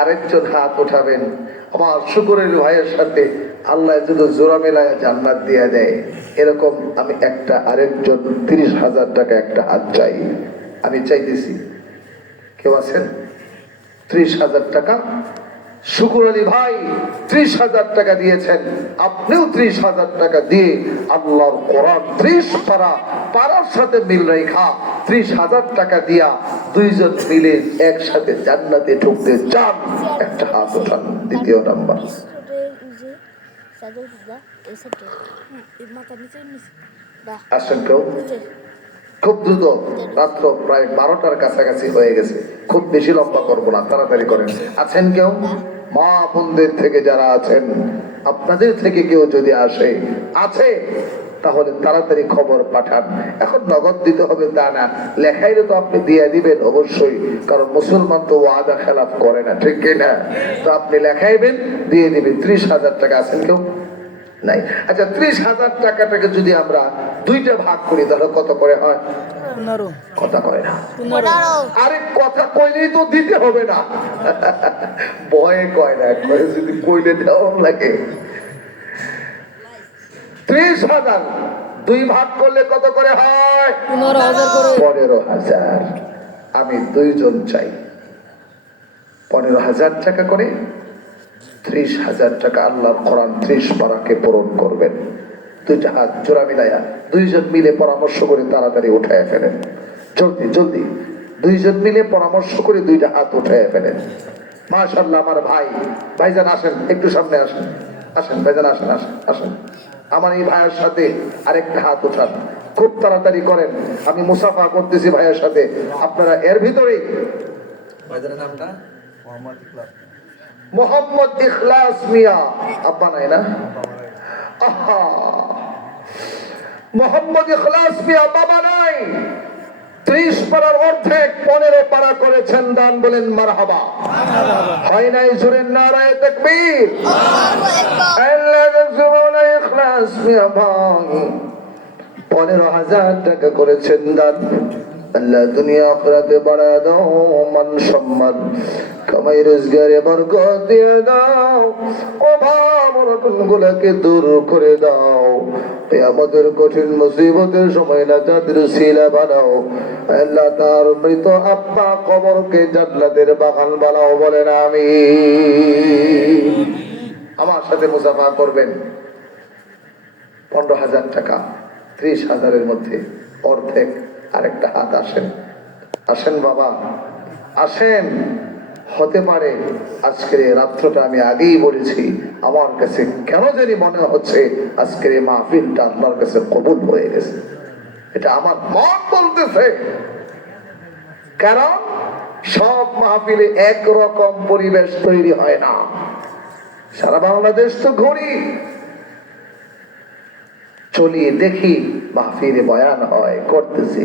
আরেকজন হাত উঠাবেন, আমার শুকুরের ভাইয়ের সাথে আল্লাহ যদি জোড়া মেলায় জান্নাত দিয়ে দেয়, এরকম আমি আরেকজন 30,000 টাকা একটা হাত চাই। আমি চাইতেছি, কেউ আছেন? 30,000 টাকা শুকুর আলী ভাই 30,000 টাকা দিয়েছেন, আপনিও 30,000 টাকা দিয়ে আল্লাহর কোরআন 30 পারার সাথে মিল রেখা 30,000 টাকা দিয়া দুইজন মিলে একসাথে জান্নাতে ঢুকতে চান। একটা হাত উঠান। দ্বিতীয় নাম্বার, আসেন কেউ? খুব দ্রুত, রাত্র প্রায় 12টার কাছাকাছি হয়ে গেছে, খুব বেশি লম্বা করবো না, তাড়াতাড়ি করেন। আছেন কেউ? মা বোনদের থেকে যারা আছেন, আপনাদের থেকে কেউ যদি আছে তাহলে তাড়াতাড়ি খবর পাঠান। এখন নগদ দিতে হবে তা না, লেখাইলে তো আপনি দিয়ে দিবেন অবশ্যই, কারণ মুসলমান তো ওয়াদা খেলাফ করে না, ঠিক কিনা? তো আপনি লেখাইবেন, দিয়ে দিবেন। 30,000 টাকা আছেন কেউ? নাই। আচ্ছা, 30,000 টাকাটাকে যদি আমরা দুইটা ভাগ করি তাহলে কত করে হয়? 15 কথা কয় না। 15 আরে কথা কইলেই তো দিতে হবে না, ভয়ে কয় না, কয়ে যদি কইলে দেওয়া লাগে। 30,000 দুই ভাগ করলে কত করে হয়? 15,000 করে। 15,000। আমি দুইজন চাই, 15,000 টাকা করে 30,000 টাকা আল্লাহর কোরআন 30 পারাকে পূরণ করবেন। দুইটা হাত জোড়া মিলাইয়া দুইজন মিলে পরামর্শ করে তাড়াতাড়ি উঠায় ফেলেন, জলদি জলদি। দুইজন মিলে পরামর্শ করে দুইটা হাত উঠায় ফেলেন। মাশাআল্লাহ, আমার ভাইজান আসেন, একটু সামনে আসেন, আসেন ভাইজান, আসেন আসেন আসেন। আমার এই ভাইয়ের সাথে আরেকটা হাত উঠান, খুব তাড়াতাড়ি করেন, আমি মুসাফা করতেছি ভাইয়ের সাথে। আপনারা এর ভিতরেই ভাইজানের নামটা মোহাম্মদ ইখলাস মিয়া, আব্বা নাই না? আহা, মোহাম্মদ ইখলাস মিয়া বাবা নাই। 30 পারার অর্ধেক 15 পারা করেছেন দান, বলেন মারহাবা। হয় নাই জোরে নারায়ে তাকবীর। আল্লাহ ইখলাস মিয়া ভাই 15,000 টাকা করেছেন দান। আল্লাহ দুনিয়া আখিরাতে বাড়ায় দাও মান সম্মান, কামাই রোজগারে বরকত দিয়ে দাও, অভাব অনটনগুলোকে দূর করে দাও, আমাদের কঠিন মুসিবতের সময় না যাদের শিলা বানাও। আল্লাহ তার মৃত আব্বা কবরকে জান্নাতের বাগান বানাও, বলেন আমিন। আমার সাথে মুসাফা করবেন। 15,000 টাকা 30,000-এর মধ্যে অর্ধেক। আরেকটা হাত আসেন, আসেন বাবা আসেন। হতে পারে আজকের এই রাত্রটা, আমি আগেই বলেছি, আমার কাছে কেন জানি মনে হচ্ছে আজকের এই মাহফিলটা আল্লাহর কাছে কবুল হয়ে গেছে। এটা আমার মন বলতেছে। কারণ সব মাহফিলে একরকম পরিবেশ তৈরি হয় না। সারা বাংলাদেশ তো ঘুরি, চলি, দেখি মাহফিলে বয়ান হয়, করতেছি,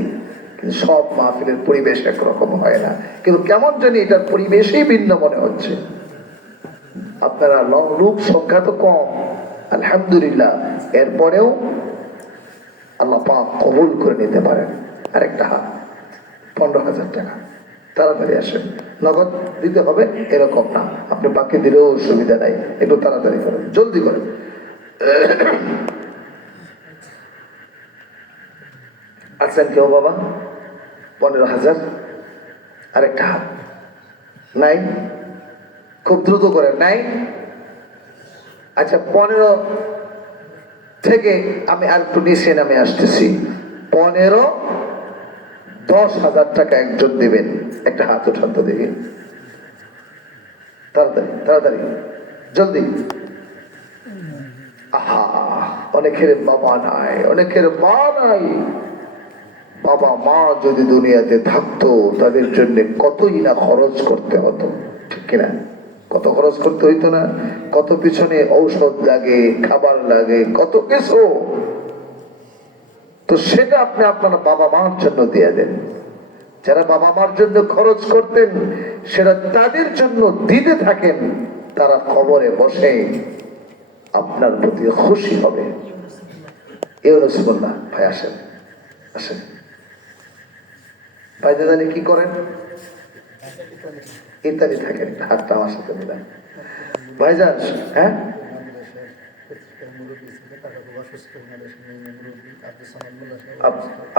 কিন্তু সব মাহফিলের পরিবেশ একরকম হয় না। কিন্তু কেমন জানি এটার পরিবেশই ভিন্ন মনে হচ্ছে। আপনারা লোক সংখ্যা তো কম, আলহামদুলিল্লাহ, এরপরেও আল্লাহ পাক কবুল করে নিতে পারেন। আরেকটা হাত 15,000 টাকা, তাড়াতাড়ি আসেন। নগদ দিতে হবে এরকম না, আপনি বাকি দিলেও অসুবিধা নাই, একটু তাড়াতাড়ি করেন, জলদি করেন। আছেন কেউ বাবা? 15,000। আরেকটা হাত নাই? খুব দ্রুত করেন, নাই? আচ্ছা, 15 থেকে আমি আর একটু নিচে নামে আসতেছি। 10,000 টাকা একজন দিবেন। একটা হাত উঠান তো দেখি, তাড়াতাড়ি তাড়াতাড়ি, জলদি। আহা, অনেকের বাবা নাই, অনেকের মা নাই। বাবা মা যদি দুনিয়াতে থাকতো তাদের জন্য কতই না খরচ করতে হতো, ঠিক কিনা? কত খরচ করতে হইতো না? কত পিছনে ঔষধ লাগে, খাবার লাগে, কত কিছু। তো সেটা আপনি আপনার বাবা মার জন্য দিয়ে দেন। যারা বাবা মার জন্য খরচ করতেন সেটা তাদের জন্য দিতে থাকেন, তারা কবরে বসে আপনার প্রতি খুশি হবে। ইউনুস মোল্লা ভাই আসেন, আসেন ভাই। দাদা কি করেন? ইত্যাদি থাকেন, হাতটা আমার সাথে মিলান ভাইজান। হ্যাঁ,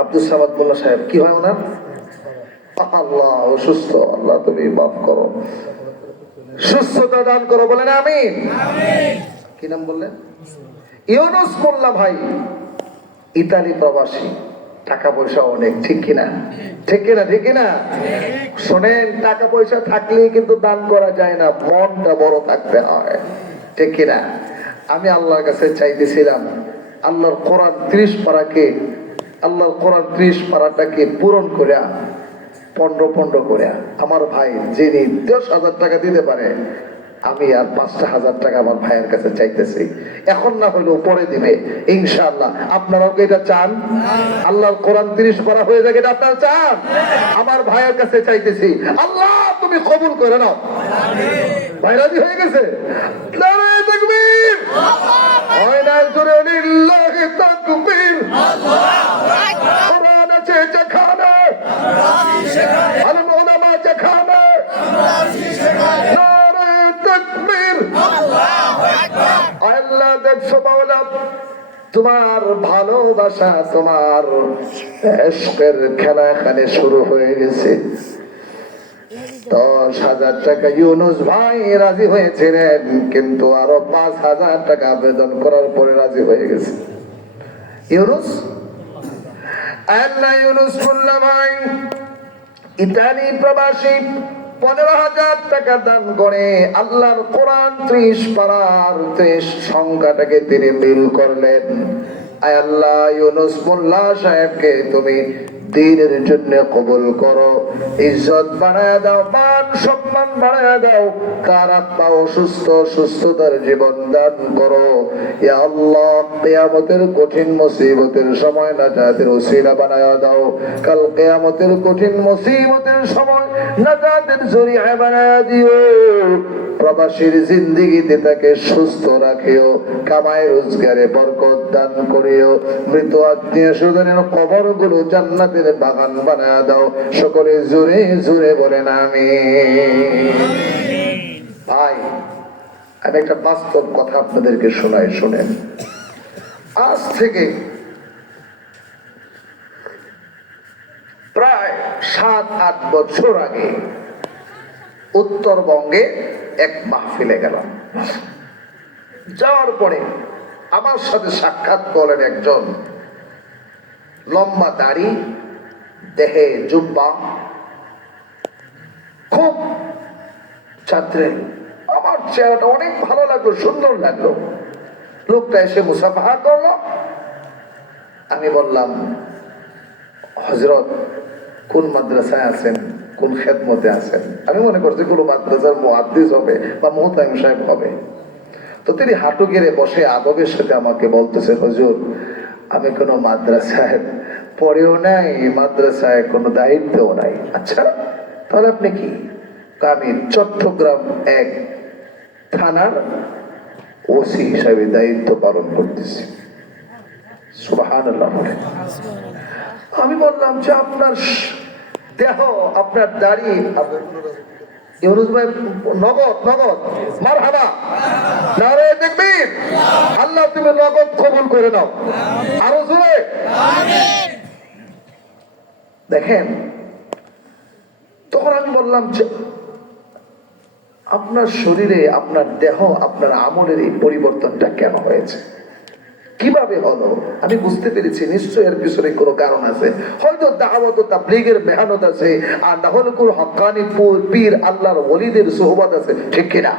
আব্দুল সামাদ মোল্লা সাহেব, কি হয় ওনার? আল্লাহ অসুস্থ, আল্লাহ তুমি মাফ করো, সুস্থতা দান করো, বলেন আমিন। কি নাম বললেন? ইউনুস মোল্লা ভাই, ইতালি প্রবাসী, টাকা পয়সা অনেক, ঠিক কিনা? ঠিক কিনা? ঠিক কিনা? শোনেন, টাকা পয়সা থাকলেই কিন্তু দান করা যায় না, মনটা বড় থাকতে হয়, ঠিক কিনা? আমি আল্লাহর কাছে চাইতেছিলাম আল্লাহর কোরআন 30 পারাকে, আল্লাহর কোরআন 30 পারাটাকে পূরণ করে 15 করে আমার ভাই যিনি 10,000 টাকা দিতে পারে, আমি আর 5,000 টাকা আমার ভাইয়ের কাছে চাইতেছি, এখন না হলেও পরে দিবে ইনশাআল্লাহ। আপনারাও কি এটা চান? আল্লাহর কোরআন 30 পারা হয়ে যাবে, এটা আপনারা চান? আমার ভাইয়ের কাছে চাইতেছি, আল্লাহ তুমি কবুল করে নাও। ভাই রাজি হয়ে গেছে? নারে তাকবীর, হয় না জোরে লিল্লাহি তাকবীর। কোরআন আছে যেখানে, আলেম ওলামা যেখানে, নারে তাকবীর। আল্লাহ দেখছো মাওলা, তোমার ভালোবাসা, তোমার ইশকের খেলা এখানে শুরু হয়ে গেছে। 10,000 টাকা ইউনুস ভাই রাজি হয়েছিলেন, কিন্তু আরো 5,000 টাকা আবেদন করার পরে রাজি হয়ে গেছে ইউনুস। আল্লাহ ইউনুস মোল্লা ভাই ইতালি প্রবাসী 15,000 টাকা দান করে আল্লাহর কোরআন 30 পারার 30 সংখ্যাটাকে তিনি মিল করলেন। আয় আল্লাহ, ইউনুস মোল্লা সাহেবকে তুমি দ্বীনের জন্য কবুল করো, ইজ্জত বাড়ায় দাও, মান সম্মান বাড়ায় দাও, কার আত্মা অসুস্থ সুস্থতার জীবন দান করো। ইয়া আল্লাহ, কিয়ামতের কঠিন মুসিবতের সময় নাজাতের ওসিলা বানায় দাও, কাল কিয়ামতের কঠিন মুসিবতের সময় নাজাতের জরিয়া বানায় দিও। প্রবাসীর জিন্দেগিতে তাকে সুস্থ রাখিও, কামাই রোজগারে বরকত দান করিও, মৃত আত্মীয় স্বজনের কবরগুলো জান্নাতের বাগান বানায় দাও। সকলে জোরে জোরে বলেন আমিন। ভাই, আমি একটা বাস্তব কথা আপনাদেরকে শোনাই, শুনেন। আজ থেকে প্রায় 7-8 বছর আগে উত্তরবঙ্গে এক মাহফিলে গেলাম। যাওয়ার পরে আমার সাথে সাক্ষাৎ করলেন একজন, লম্বা দাড়ি, দেহে জুব্বা, খুব ছাত্রে। আমার চেহারাটা অনেক ভালো লাগলো, সুন্দর লাগলো। লোকটা এসে মুসাফাহা করলো। আমি বললাম, হযরত কোন মাদ্রাসায় আছেন, কোন খেদমতে আছেন? আমি মনে করছি কোন মাদ্রাসার মুহাদ্দিস হবে বা মুহতামিম সাহেব হবে। তো তিনি হাঁটু গেড়ে বসে আদবের সাথে আমাকে বলতেছে, হুজুর আমি কোনো মাদ্রাসায় পড়েও নাই, মাদ্রাসায় কোনো দায়িত্বও নাই। আচ্ছা, তাহলে আপনি কি? আমি চট্টগ্রাম 1 থানার ওসি হিসাবে দায়িত্ব পালন করতেছি। সুবহানাল্লাহ। আমি বললাম যে আপনার দেহ, আপনার দাড়ি, ইউনুস ভাই নগদ নগদ মারহাবা, নারে তাকবীর। আল্লাহ তুমি নগদ কবুল করে নাও, আরো জোরে আমিন। দেখেন, তখন আমি বললাম যে আপনার শরীরে, আপনার দেহ, আপনার আমলের এই পরিবর্তনটা কেন হয়েছে, কিভাবে হলো? আমি বুঝতে পেরেছি নিশ্চয়ই এর পিছনে কোনো কারণ আছে। হয়তো দাওয়াত ও তাবলীগের মেহনত আছে, আর না হলে কোনো হক্কানি পীর আল্লাহর ওলিদের সোহবত আছে, ঠিক কিনা?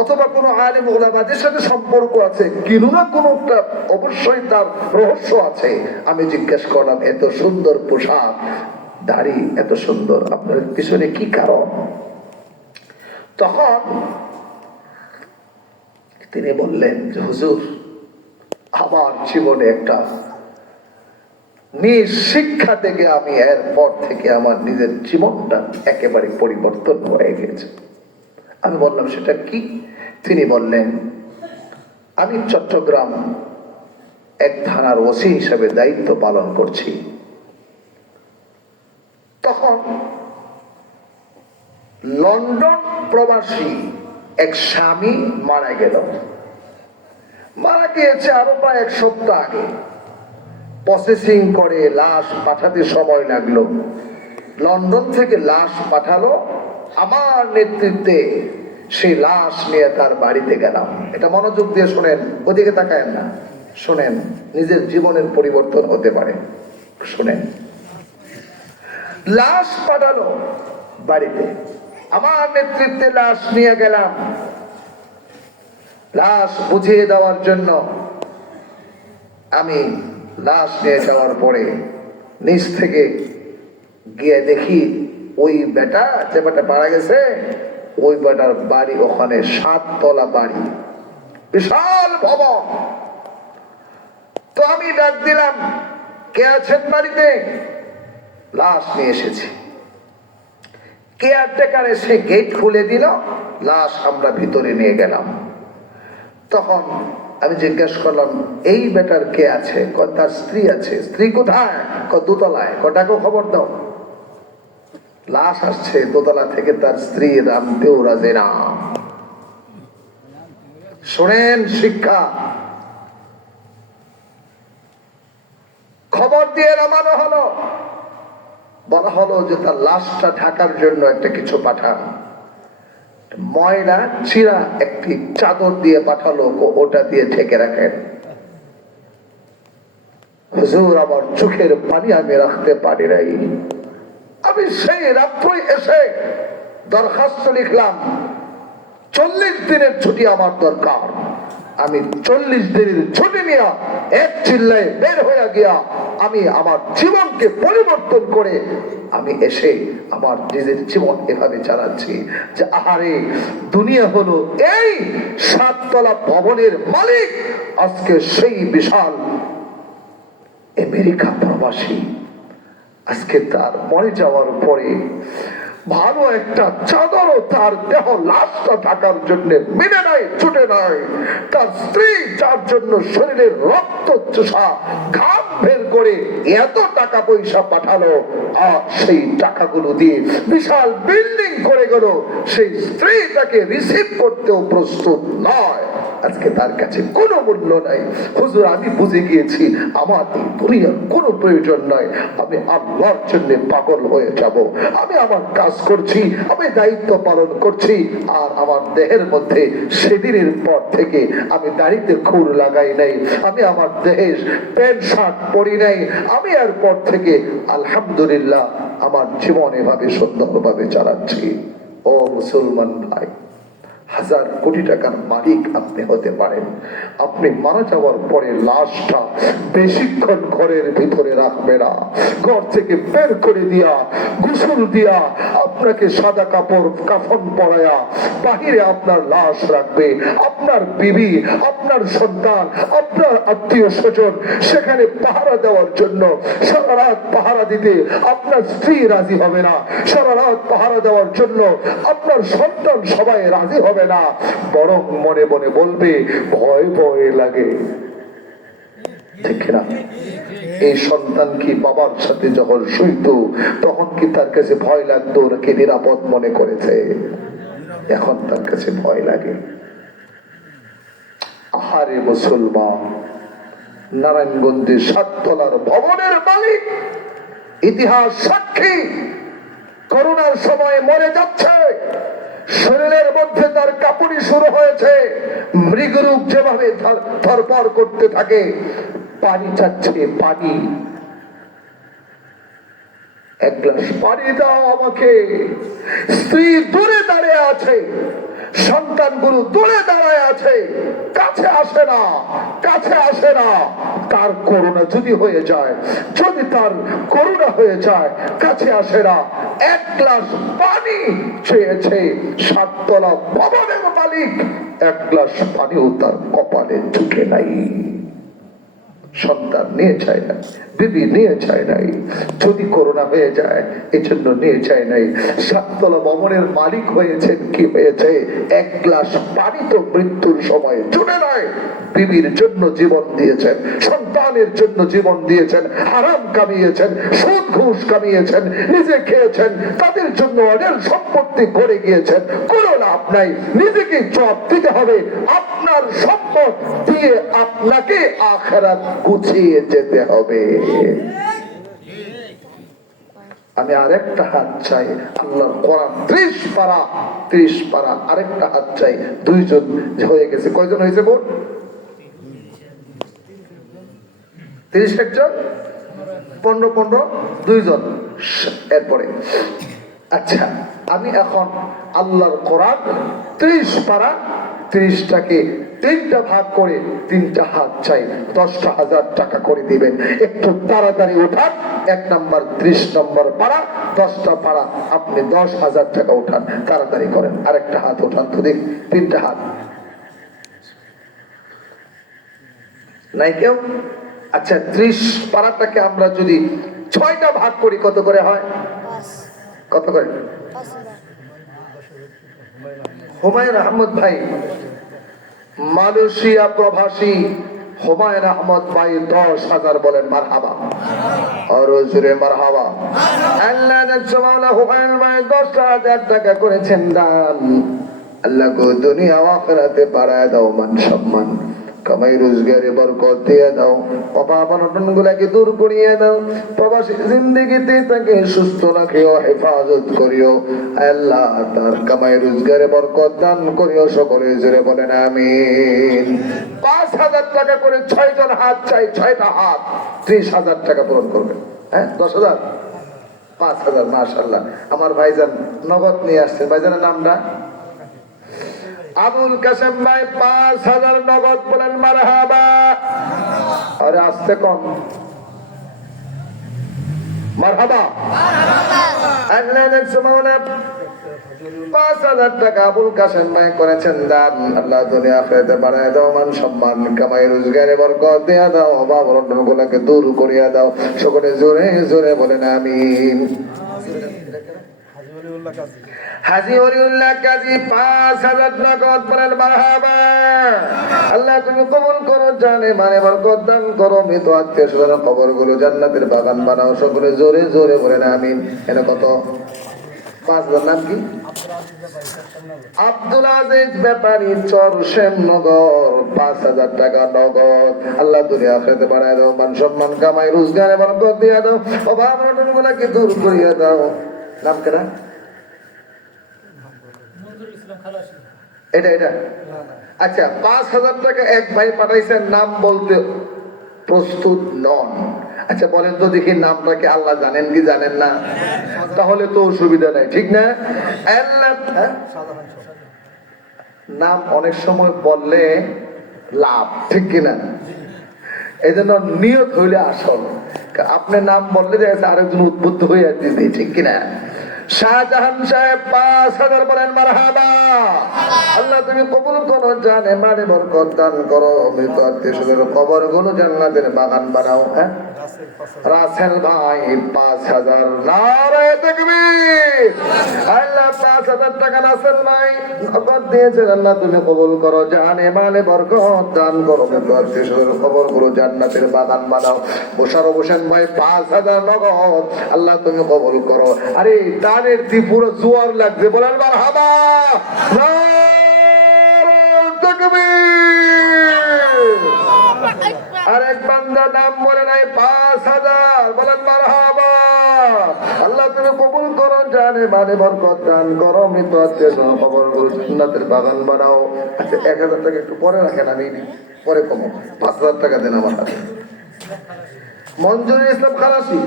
অথবা কোনো আলেম ওলামাদের সাথে সম্পর্ক আছে, কিনো না কোনোটা অবশ্যই তার রহস্য আছে। আমি জিজ্ঞেস করলাম, এত সুন্দর পোশাক, দাড়ি এত সুন্দর, আপনার পিছনে কি কারণ? তখন তিনি বললেন যে হুজুর, আমার জীবনে একটা নিঃশিক্ষা থেকে আমি এরপর থেকে আমার নিজের জীবনটা একেবারে পরিবর্তন হয়ে গেছে। আমি বললাম সেটা কি? তিনি বললেন, আমি চট্টগ্রাম 1 থানার ওসি হিসাবে দায়িত্ব পালন করছি। তখন লন্ডন প্রবাসী এক স্বামী মারা গেল। মারা গিয়েছে আরো প্রায় 1 সপ্তাহ আগে। প্রসেসিং করে লাশ পাঠাতে সময় লাগলো। লন্ডন থেকে লাশ পাঠালো, আমার নেতৃত্বে সেই লাশ নিয়ে তার বাড়িতে গেলাম। এটা মনোযোগ দিয়ে শোনেন, ওদিকে তাকায়েন না, শোনেন, নিজের জীবনের পরিবর্তন হতে পারে। শোনেন, লাশ পাঠালো বাড়িতে, আমার নেতৃত্বে লাশ নিয়ে গেলাম। লাশ বুঝিয়ে দেওয়ার জন্য আমি লাশ নিয়ে যাওয়ার পরে নিচ থেকে গিয়ে দেখি ওই বেটা, যে বেটা মারা গেছে, ওই বেটার বাড়ি ওখানে 7 তলা বাড়ি, বিশাল ভবন। তো আমি ডাক দিলাম, কে আছেন বাড়িতে? লাশ নিয়ে এসেছি। কেয়ারটেকার এসে গেট খুলে দিল, লাশ আমরা ভিতরে নিয়ে গেলাম। তখন আমি জিজ্ঞেস করলাম, এই বেটার কে আছে? তার স্ত্রী আছে। স্ত্রী কোথায়? দোতলায়। কটাকে খবর দাও। লাশ আসছে দোতলা থেকে, তার স্ত্রী রামতেও রাজে না। শোনেন শিক্ষা, খবর দিয়ে নামানো হলো, বলা হলো যে তার লাশটা ঢাকার জন্য একটা কিছু পাঠান। ময়লা চিরা একটি চাদর দিয়ে পাঠালো, ওটা দিয়ে ঢেকে রাখেন। হুজুর, আমার চোখের পানি আমি রাখতে পারি নাই। আমি সেই রাত্রে এসে দরখাস্ত লিখলাম, 40 দিনের ছুটি আমার দরকার। আমি 40 দিনের ছুটি নিয়ে এক চিল্লায় বের হয়ে গিয়া আমি আমার জীবনকে পরিবর্তন করে আমি এসে আমার নিজের জীবন এভাবে চালাচ্ছি যে আহারে, দুনিয়া হলো এই 7 তলা ভবনের মালিক, আজকে সেই বিশাল আমেরিকা প্রবাসী। আজকে তার মরে যাওয়ার পরে ভালো একটা চাদরও তার দেহ লাশটা ঢাকার জন্য মেনে নাই, ছুটে নাই। তার স্ত্রী যার জন্য শরীরের রক্ত চোষা ঘাম বের করে এত টাকা পয়সা পাঠালো, আর সেই টাকাগুলো দিয়ে বিশাল বিল্ডিং করে গেল, সেই স্ত্রী তাকে রিসিভ করতেও প্রস্তুত নয়। আজকে তার কাছে কোনো মূল্য নাই। হুজুর, আমি বুঝে গিয়েছি আমার এই দুনিয়ার কোনো প্রয়োজন নাই, আমি আল্লাহর জন্য পাগল হয়ে যাব। আমি আমার কাজ করছি, আমি দায়িত্ব পালন করছি, আর আমার দেহের মধ্যে সেদিনের পর থেকে আমি দাড়িতে খুর লাগাই নাই, আমি আমার দেহে প্যান্ট শার্ট পরি নাই। আমি এরপর থেকে আলহামদুলিল্লাহ আমার জীবন এভাবে সুন্দরভাবে চালাচ্ছি। ও মুসলমান ভাই, 1000 কোটি টাকার মালিক আপনি হতে পারেন, আপনি মারা যাওয়ার পরে লাশটা বেশিক্ষণ ঘরের ভিতরে রাখবে না। ঘর থেকে বের করে দিয়া, গোসল দিয়া, আপনাকে সাদা কাপড় কাফন পরায়া বাহিরে আপনার লাশ রাখবে। আপনার বিবি, আপনার সন্তান, আপনার আত্মীয় স্বজন সেখানে পাহারা দেওয়ার জন্য সারা রাত পাহারা দিতে আপনার স্ত্রী রাজি হবে না, সারা রাত পাহারা দেওয়ার জন্য আপনার সন্তান সবাই রাজি হবে না, বরং মনে মনে বলবে ভয় ভয় লাগে। ঠিক না? এই সন্তান কি বাবার সাথে যখন শুইত তখন কি তার কাছে ভয় লাগতো নাকি নিরাপদ মনে করেছে? এখন তার কাছে ভয় লাগে। আহারে মুসলমান, নারায়ণগঞ্জে 7 তলার ভবনের মালিক, ইতিহাস সাক্ষী, করোনার সময় মরে যাচ্ছে, শরীরের মধ্যে তার কাঁপুনি শুরু হয়েছে, মৃগরূপ যেভাবে ধরপড় করতে থাকে, পানি চাচ্ছে, পানি, 1 গ্লাস পানি দাও আমাকে। স্ত্রী দূরে দাঁড়িয়ে আছে, সন্তানগুলো দূরে দাঁড়ায় আছে, কাছে আসে না, কাছে আসে না। তার করোনা যদি হয়ে যায়, যদি তার করোনা হয়ে যায়, কাছে আসে না। 1 গ্লাস পানি চেয়েছে 7 তলা ভবনের মালিক, 1 গ্লাস পানিও তার কপালে ঢুকে নাই। সন্তান নিয়ে চায় না, বিবি নিয়ে চায় নাই, যদি করোনা হয়ে যায় এই জন্য নিয়ে চায় নাই। 7 তলা ভবনের মালিক হয়েছেন, কি হয়েছে? 1 গ্লাস পানি তো মৃত্যুর সময় জুড়ে নয়। বিবির জন্য জীবন দিয়েছেন, সন্তানের জন্য জীবন দিয়েছেন, হারাম কামিয়েছেন, সুদ ঘুষ কামিয়েছেন, নিজে খেয়েছেন, তাদের জন্য অনেক সম্পত্তি করে গিয়েছেন, কোনো লাভ নাই। নিজেকে জবাব দিতে হবে, আপনার সম্পদ দিয়ে আপনাকে আখিরাত গুছিয়ে যেতে হবে। আমি আরেকটা হাত চাই, আল্লাহর কোরআন 30 পারা আরেকটা হাত চাই। 2 জন হয়ে গেছে, কয়জন হয়েছে বোন? 30 একজন, 15 2 জন। এরপরে আচ্ছা, আমি এখন আল্লাহর কোরআন 30 পারা 30টাকে 3টা ভাগ করে 3টা হাত চাই, 10,000 টাকা করে দিবেন। একটু তাড়াতাড়ি উঠান। 1 নাম্বার 30 নম্বর পাড়া, 10টা পাড়া, আপনি 10,000 টাকা উঠান, তাড়াতাড়ি করেন। আরেকটা হাত উঠান তো দেখ, 3টা হাত নাই কেউ? আচ্ছা, 30 পাড়াটাকে আমরা যদি 6টা ভাগ করি কত করে হয়? কত করে? হুমায়ুন আহমদ ভাই, মালয়েশিয়া প্রবাসী হুমায়ুন আহমদ ভাই 10,000 বলেন মারহাবা, আর জোরে মারহাবা। আল্লাহ জাল্লা হুমায়ুন ভাই 10,000 টাকা করেছেন দান। আল্লাহ গো দুনিয়া ও আখিরাতে বাড়ায় দাও মান সম্মান, কামাই রোজগারে বরকত দিয়ে দাও, অভাব অনটন গুলাকে দূর করিয়ে দাও, প্রবাসী জিন্দেগিতে তাকে সুস্থ রাখিও, হেফাজত করিও আল্লাহ, তার কামাই রোজগারে বরকত দান করিও, সকলে জোরে বলেন আমিন। 5,000 টাকা করে 6 জন হাত চাই, 6টা হাত, 30,000 টাকা পূরণ করবেন। হ্যাঁ, 10,000, 5,000, মাশাআল্লাহ। আমার ভাইজান নগদ নিয়ে আসছে, ভাইজানের নামটা আবুল কাসেম ভাই, 5,000 নগদ বলেন মারহাবা। আরে আসতে কম, মারহাবা। আল্লাহ সুবহানাহু 5,000 টাকা আবুল কাসেম ভাই করেছেন দান। আল্লাহ দুনিয়া আখিরাতে বাড়ায় দাও মান সম্মান, কামাই রোজগারে বরকত দিয়া দাও, অভাব অনটন গুলাকে দূর করিয়া দাও, সকলে জোরে জোরে বলেন আমিন। হাজী ওলিউল্লাহ কাজী 5,000 নগদ বলেন মারহাবা। আল্লাহ তুমি কবুল করো, জানে মানে বরকত দান করো, মৃত আত্মীয় স্বজনের কবরগুলো জান্নাতের বাগান বানাও, সকলে জোরে জোরে বলেন আমিন। এটা কত? 5,000। নাম কি? আব্দুল আজিজ ব্যাপারী, চর শ্যামনগর, 5,000 টাকা নগদ। আল্লাহ দুনিয়া আখিরাতে বাড়ায় দাও মান সম্মান, কামাই রোজগারে বরকত দিয়া দাও, অভাব অনটন গুলাকে দূর করিয়া দাও। নাম কেনা? এটা এটা আচ্ছা, 5,000 টাকা এক ভাই পাঠাইছেন, নাম বলতে প্রস্তুত নন। আচ্ছা বলেন তো দেখি, নামটাকে আল্লাহ জানেন কি জানেন না? তাহলে তো অসুবিধা নাই, ঠিক না? আল্লাহ নাম অনেক সময় বললে লাভ, ঠিক কিনা? এই জন্য নিয়ত হইলে আসল। আপনি নাম বললে দেখা আরেকজন উদ্বুদ্ধ হয়ে আসছে, ঠিক কিনা? শাহজাহান সাহেব 5,000 বলেন মারহাবা। আল্লাহ তুমি কবুল করো, জানে মানে বরকত দান করো, মৃত আত্মীয় স্বজনের কবরগুলো জান্নাতের বাগান বানাও। হ্যাঁ, রাসেল ভাই 5,000, নারে তাকবীর। আল্লাহ 5,000 টাকা রাসেল ভাই নগদ দিয়েছেন, আল্লাহ তুমি কবুল করো, জানে মানে বরকত দান করো, মৃত আত্মীয় স্বজনের কবরগুলো জান্নাতের বাগান বানাও। মোশাররফ হোসেন ভাই 5,000 নগদ, আল্লাহ তুমি কবুল করো। আরে দানের ত্রিপুরা জোয়ার লাগছে, বলেন মারহাবা, নারে তাকবীর। আরেক বান্দা নাম বলে নাই, 5,000 বলেন মারহাবা। আল্লাহ তুমি কবুল করো, জানে মানে বরকত দান করো, মৃত আত্মীয় স্বজন কবরগুলো জান্নাতের বাগান বানাও। আচ্ছা 1,000 টাকা একটু পরে রাখেন, আমি পরে কমো, 5,000 টাকা দেন আমার হাতে। মঞ্জুরুল ইসলাম খালাসি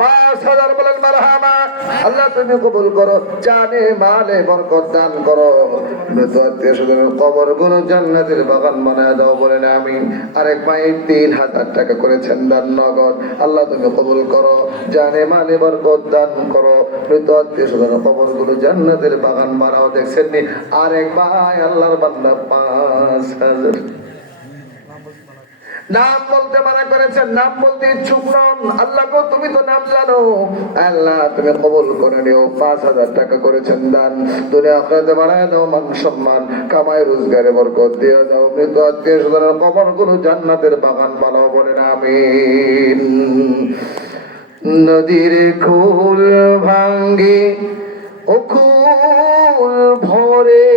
5,000 বলেন মারহাবা। আল্লাহ তুমি কবুল করো, জানে মালে বরকত দান করো, মৃত আত্মীয় স্বজনের কবরগুলো জান্নাতের বাগান বানায় দাও, বলেন আমিন। আরেক ভাই 3,000 টাকা করেছেন দান নগদ, আল্লাহ তুমি কবুল করো, জানে মালে বরকত দান করো, মৃত আত্মীয় স্বজনের কবরগুলো জান্নাতের বাগান বানাও। দেখছেন নি? আরেক ভাই আল্লাহর বান্দা 5,000 নাম বলতে মানা করেছেন, নাম বলতে ইচ্ছুক নন। আল্লাহ গো তুমি তো নাম জানো, আল্লাহ তুমি কবুল করে নিও। 5,000 টাকা করেছেন দান, দুনিয়া আখিরাতে বাড়ায় দাও মান সম্মান, কামাই রোজগারে বরকত দিয়ে দাও, মৃত আত্মীয় স্বজনের কবরগুলো জান্নাতের বাগান বানাও, বলেন আমিন। নদীর কুল ভাঙ্গে ও কুল ভরে,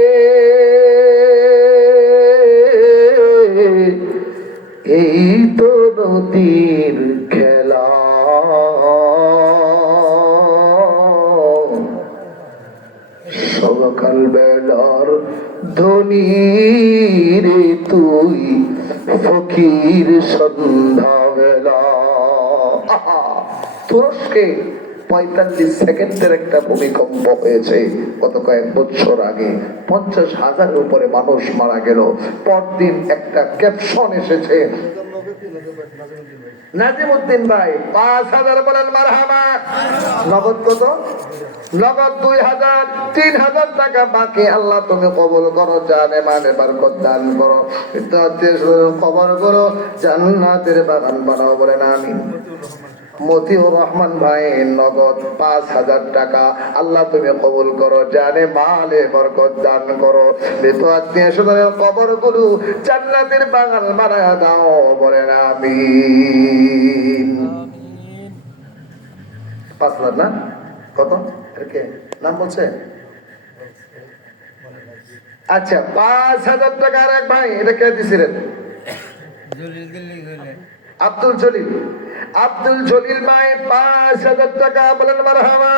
এই তো নদীর খেলা, সকাল বেলার ধনী রে তুই, ফকির সন্ধ্যা বেলা। তুরস্কে 45 সেকেন্ডের একটা ভূমিকম্প হয়েছে গত কয়েক বছর আগে, 50,000-এর উপরে মানুষ মারা গেল। পরদিন একটা ক্যাপশন এসেছে, নাজিমউদ্দিন ভাই 5,000 বলেন মারহাবা। নগদ কত? নগদ 2,000, 3,000 টাকা বাকি। আল্লাহ তুমি কবুল করো, জানে মানে বরকত দান করো, কবর করো, জান্নাতের বাগান বানাও বলেন আমিন। মতিউর রহমান ভাই নগদ 5,000 টাকা। আল্লাহ তুমি কবুল করো, জানে মালে বরকত দান করো, মৃত আত্মীয় স্বজনের কবর গুলো জান্নাতের বাগান বানায় দাও বলেন আমিন। 5,000 না? কত? কে নাম বলছে? আচ্ছা 5,000 টাকা। আর এক ভাই, এটা কে দিছিলেন? আব্দুল জলিল। আব্দুল জলিল ভাই 5,000 টাকা বলেন মারহাবা।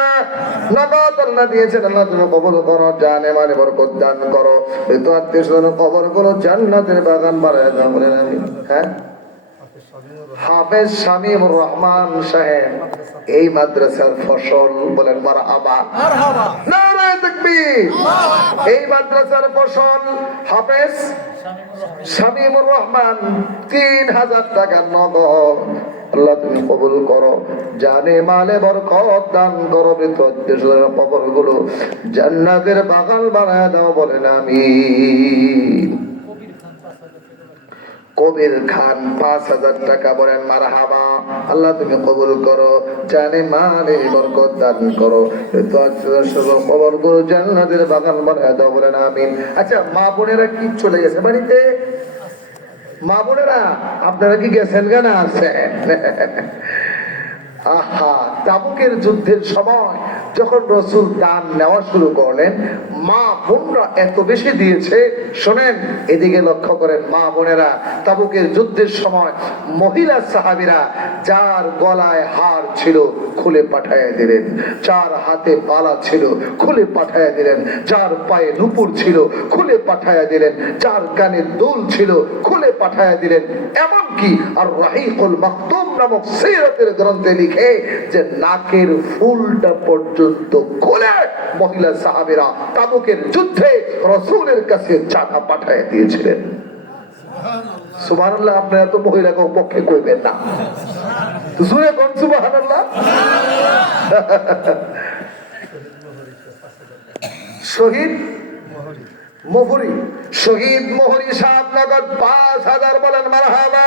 নগদ আল্লাহ দিয়েছেন, আল্লাহ তুমি কবুল করো, জানে মানে বরকত দান করো, মৃত আত্মীয় স্বজনের কবর গুলো জান্নাতের বাগান বানায় দাও বলেন আমিন। হ্যাঁ, হাফেজ শামীমুর রহমান সাহেব এই মাদ্রাসার ফসল বলেন মারহাবা। নারায়ে তাকবীর। এই মাদ্রাসার ফসল হাফেজ শামীমুর রহমান 3,000 টাকা নগদ। আল্লাহ তুমি কবুল করো, জানে মালে বরকত দান করো, মৃত আত্মীয় স্বজনের কবর গুলো জান্নাতের বাগান বানায় দাও বলেন আমিন। কবির খান 5,000 টাকা বলেন মারহাবা। আল্লাহ তুমি কবুল করো, জানে মালে বরকত দান করো, কবর গুলো জান্নাতের বাগান বানায় দাও বলেন আমিন। আচ্ছা মা বোনেরা কি চলে গেছে বাড়িতে? মা বোনেরা আপনারা কি গেছেন গানা আছেন? আহা, তাবুকের যুদ্ধের সময় যখন রাসূল দান নেওয়া শুরু করলেন, মা বোনরা এত বেশি দিয়েছে। শোনেন, এদিকে লক্ষ্য করেন মা বোনেরা, তাবুকের যুদ্ধের সময় মহিলা সাহাবীরা যার গলায় হার ছিল খুলে পাঠাইয়া দিলেন, যার হাতে বালা ছিল খুলে পাঠাইয়া দিলেন, যার পায়ে নুপুর ছিল খুলে পাঠাইয়া দিলেন, যার কানে দুল ছিল খুলে পাঠাইয়া দিলেন। এমনকি আর রাহিকুল মাকতুম নামক সিরাতের গ্রন্থে লিখে যে নাকের ফুলটা পর্যন্ত খুলে মহিলা সাহাবীরা তাবুকের যুদ্ধে রাসূলের কাছে টাকা পাঠিয়ে দিয়েছিলেন। সুবহানাল্লাহ। আপনারা তো মহিলাকে পক্ষে কইবেন না, জোরে কোন সুবহানাল্লাহ। শহীদ মোহরি, শহীদ মোহরি সাহেব নগদ 5,000 বলেন মারহাবা।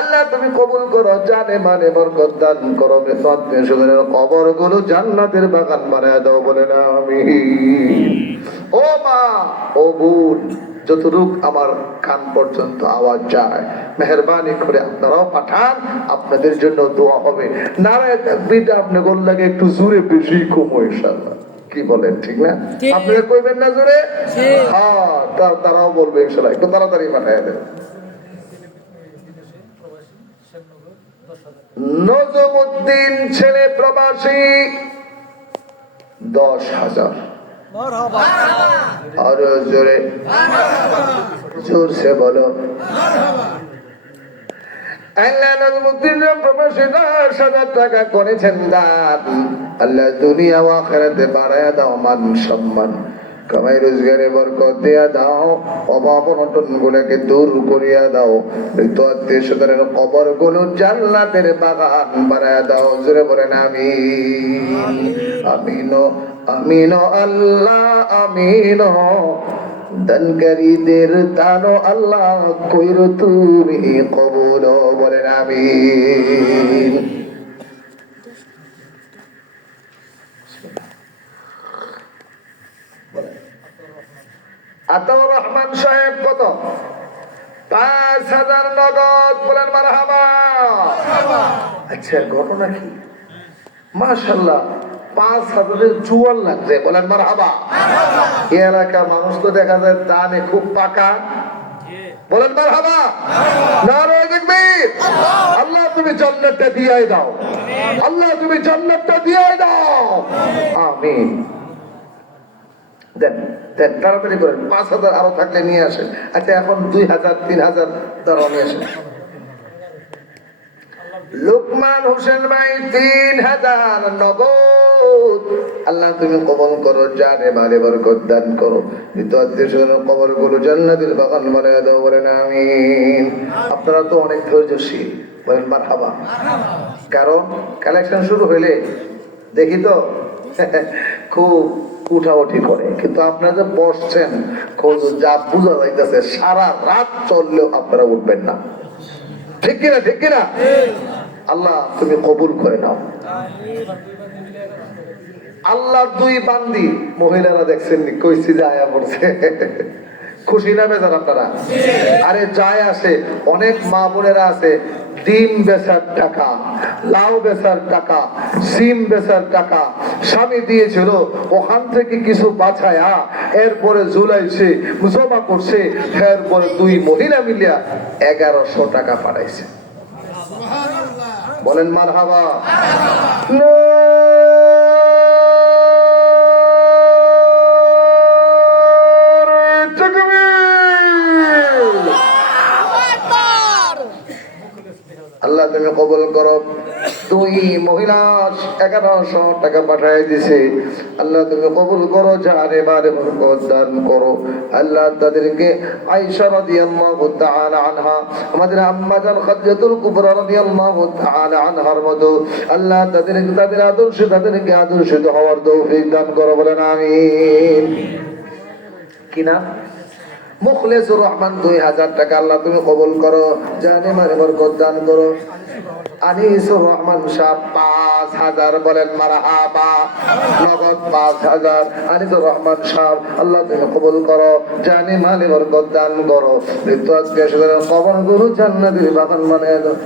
আল্লাহ তুমি কবুল করো, জানে মানে বরকত দান করো, মৃত আত্মীয় স্বজনের কবর গুলো জান্নাতের বাগান বানায় দাও বলেন আমিন। ও মা, ও বোন, যতটুক আমার কান পর্যন্ত আওয়াজ যায় মেহেরবানি করে আপনারাও পাঠান, আপনাদের জন্য দোয়া হবে। নারায়ে তাকবীরটা আপনি গোল্লাকে একটু জোরে বেশি কম ইনশাআল্লাহ। কি বলেন, ঠিক না? আপনারা কইবেন না জোরে? হ্যাঁ, তারাও বলবে ইনশাআল্লাহ। একটু তাড়াতাড়ি পাঠায় দেন। নজমউদ্দিন ছেলে প্রবাসী 10,000। আরো জোরে, জোরসে বলো। আল্লাহ নজমউদ্দিন প্রবাসী 10,000 টাকা করেছেন দান। আল্লাহ দুনিয়া ও আখিরাতে বাড়ায়া দাও মান সম্মান, কামাই রোজগারে বরকত দিয়া দাও, অভাব অনটন গুলোকে দূর করিয়া দাও, মৃত আত্মীয় স্বজনের কবর গুলো জান্নাতের বাগান বানায়া দাও। জোরে বলেন আমিন। আমিন আমিন আল্লাহ আমিন। দানকারীদের দানো আল্লাহ কইরো তুমি কবুল বলেন আমিন। আতাউর রহমান সাহেব কত? 5,000 নগদ বলেন মারহাবা। আচ্ছা ঘটনা কি? মাশাআল্লাহ, 5,000 জুয়ার লাগছে বলেন মারহাবা। এই এলাকার মানুষ তো দেখা যায় দানে খুব পাকা বলেন মারহাবা। নারায়ে তাকবীর। আল্লাহ তুমি জান্নাতটা দিয়াই দাও, আল্লাহ তুমি জান্নাতটা দিয়াই দাও আমিন। দেন দেন, তাড়াতাড়ি করেন। 5,000 আরো থাকলে নিয়ে আসেন। আচ্ছা এখন 2,000 3,000 দ্বারা নিয়ে আসেন। লোকমান হোসেন ভাই 3000 নগদ আল্লাহ তুমি কবুল করো, জানে মালে বরকত দান করো, মৃত আত্মীয়-স্বজনের কবরগুলো জান্নাতের বাগান বানায় দাও, বলেন আমিন। আপনারা তো অনেক ধৈর্যশীল, বলেন মারহাবা। কারণ কালেকশন শুরু হইলে দেখি তো খুব উঠাউঠি করে, কিন্তু আপনারা যে বসছেন যা বোঝা যাইতেছে সারা রাত চললেও আপনারা উঠবেন না, ঠিক কিনা? ঠিক কিনা? আল্লাহ তুমি কবুল করে নাও। আল্লাহ দুই বান্দি মহিলারা দেখছেন কইছি যে আয়া পড়ছে, খুশি না বেজার আপনারা? আরে যায় আসে, অনেক মা বোনেরা আছে ডিম বেচার টাকা, লাউ বেচার টাকা, সিম বেচার টাকা স্বামী দিয়েছিল, ওখান থেকে কিছু বাছায়া এরপরে ঝুলাইছে, জমা করছে, এরপরে দুই মহিলা মিলিয়া 1100 টাকা পাঠাইছে, বলেন মারহাবা। আল্লাহ তুমি কবুল করো। দুই মহিলা 1100 টাকা পাঠিয়ে দিছে, আল্লাহ তুমি কবুল করো, জানে মালে বরকত দান করো। আল্লাহ তাদেরকে আয়েশা রাদিয়াল্লাহু তাআলা আনহা, আমাদের আম্মা জান খাদিজাতুল কুবরা রাদিয়াল্লাহু তাআলা আনহার মতো আল্লাহ তাদেরকে তাদের আদর্শিত হওয়ার তৌফিক দান করো, বলেন আমিন। কি নাম? মুখলেসুর রহমান 2000 টাকা আল্লাহ তুমি কবুল করো, জানে মালে বরকত দান করো। আনিসুর রহমান সাহেব 5000, বলেন মারহাবা, নগদ 5000। আনিসুর রহমান সাহেব আল্লাহ তুমি কবুল করো, জানে মালে বরকত দান করো, মৃত আত্মীয়-স্বজনের কবরগুলো জান্নাতের বাগান বানায় দাও।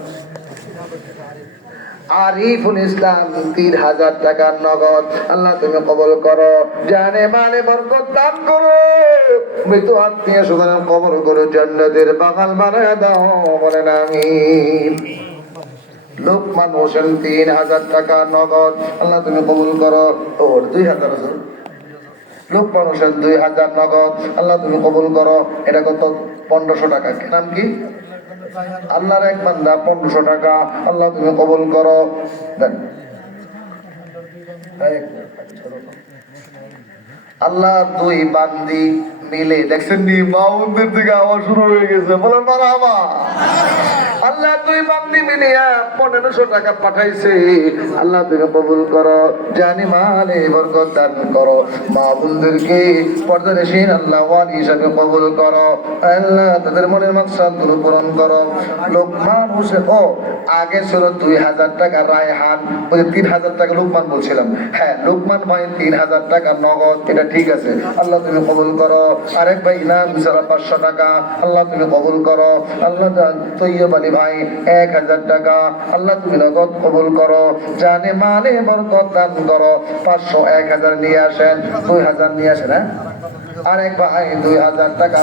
আরিফুল ইসলাম 3000 টাকা নগদ আল্লাহ তুমি কবুল করো, জানে মালে বরকত দান করো, মৃত আত্মীয়-স্বজনের কবরগুলো জান্নাতের বাগান বানায় দাও, বলেন আমিন। লোকমান হোসেন 3000 টাকা নগদ আল্লাহ তুমি কবুল করো, ওর 2000 আছে। লোকমান হোসেন 2000 নগদ আল্লাহ তুমি কবুল করো, এটা কত? 1500 টাকা। নাম কি? আল্লাহর এক বান্দা 1500 টাকা আল্লাহ তুমি কবুল করো, দেন। আল্লাহ দুই বান্দি মিলে দেখছেন নি মাউন্দের থেকে আওয়াজ শুরু হয়ে গেছে, বলেন মারহাবা। আল্লাহ দুই বান্দি মিলিয়া 1500 টাকা পাঠাইছে, আল্লাহ তুমি কবুল করো, জানি মালে বরকত দান করো, মা বোনদেরকে পর্দানশীল আল্লাহ ওয়ালি হিসাবে কবুল করো, আল্লাহ তাদের মনের মাকসাদগুলো পূরণ করো। লোকমান হোসেন ও আগে ছিল 2000 টাকা রায়হান, ওই 3000 টাকা লোকমান বলছিলাম, হ্যাঁ লোকমান ভাই 3000 টাকা নগদ, এটা ঠিক আছে, আল্লাহ তুমি কবুল করো। আরেক ভাই ইনাম 500 টাকা আল্লাহ তুমি কবুল করো। আল্লাহ তৈয়ব আলী ভাই 1000 টাকা আল্লাহ তুমি নগদ কবুল করো, জানে মালে বরকত দান করো। 500 1000 নিয়ে আসেন, 2000 নিয়ে আসেন। হ্যাঁ আরেক ভাই 2000 টাকা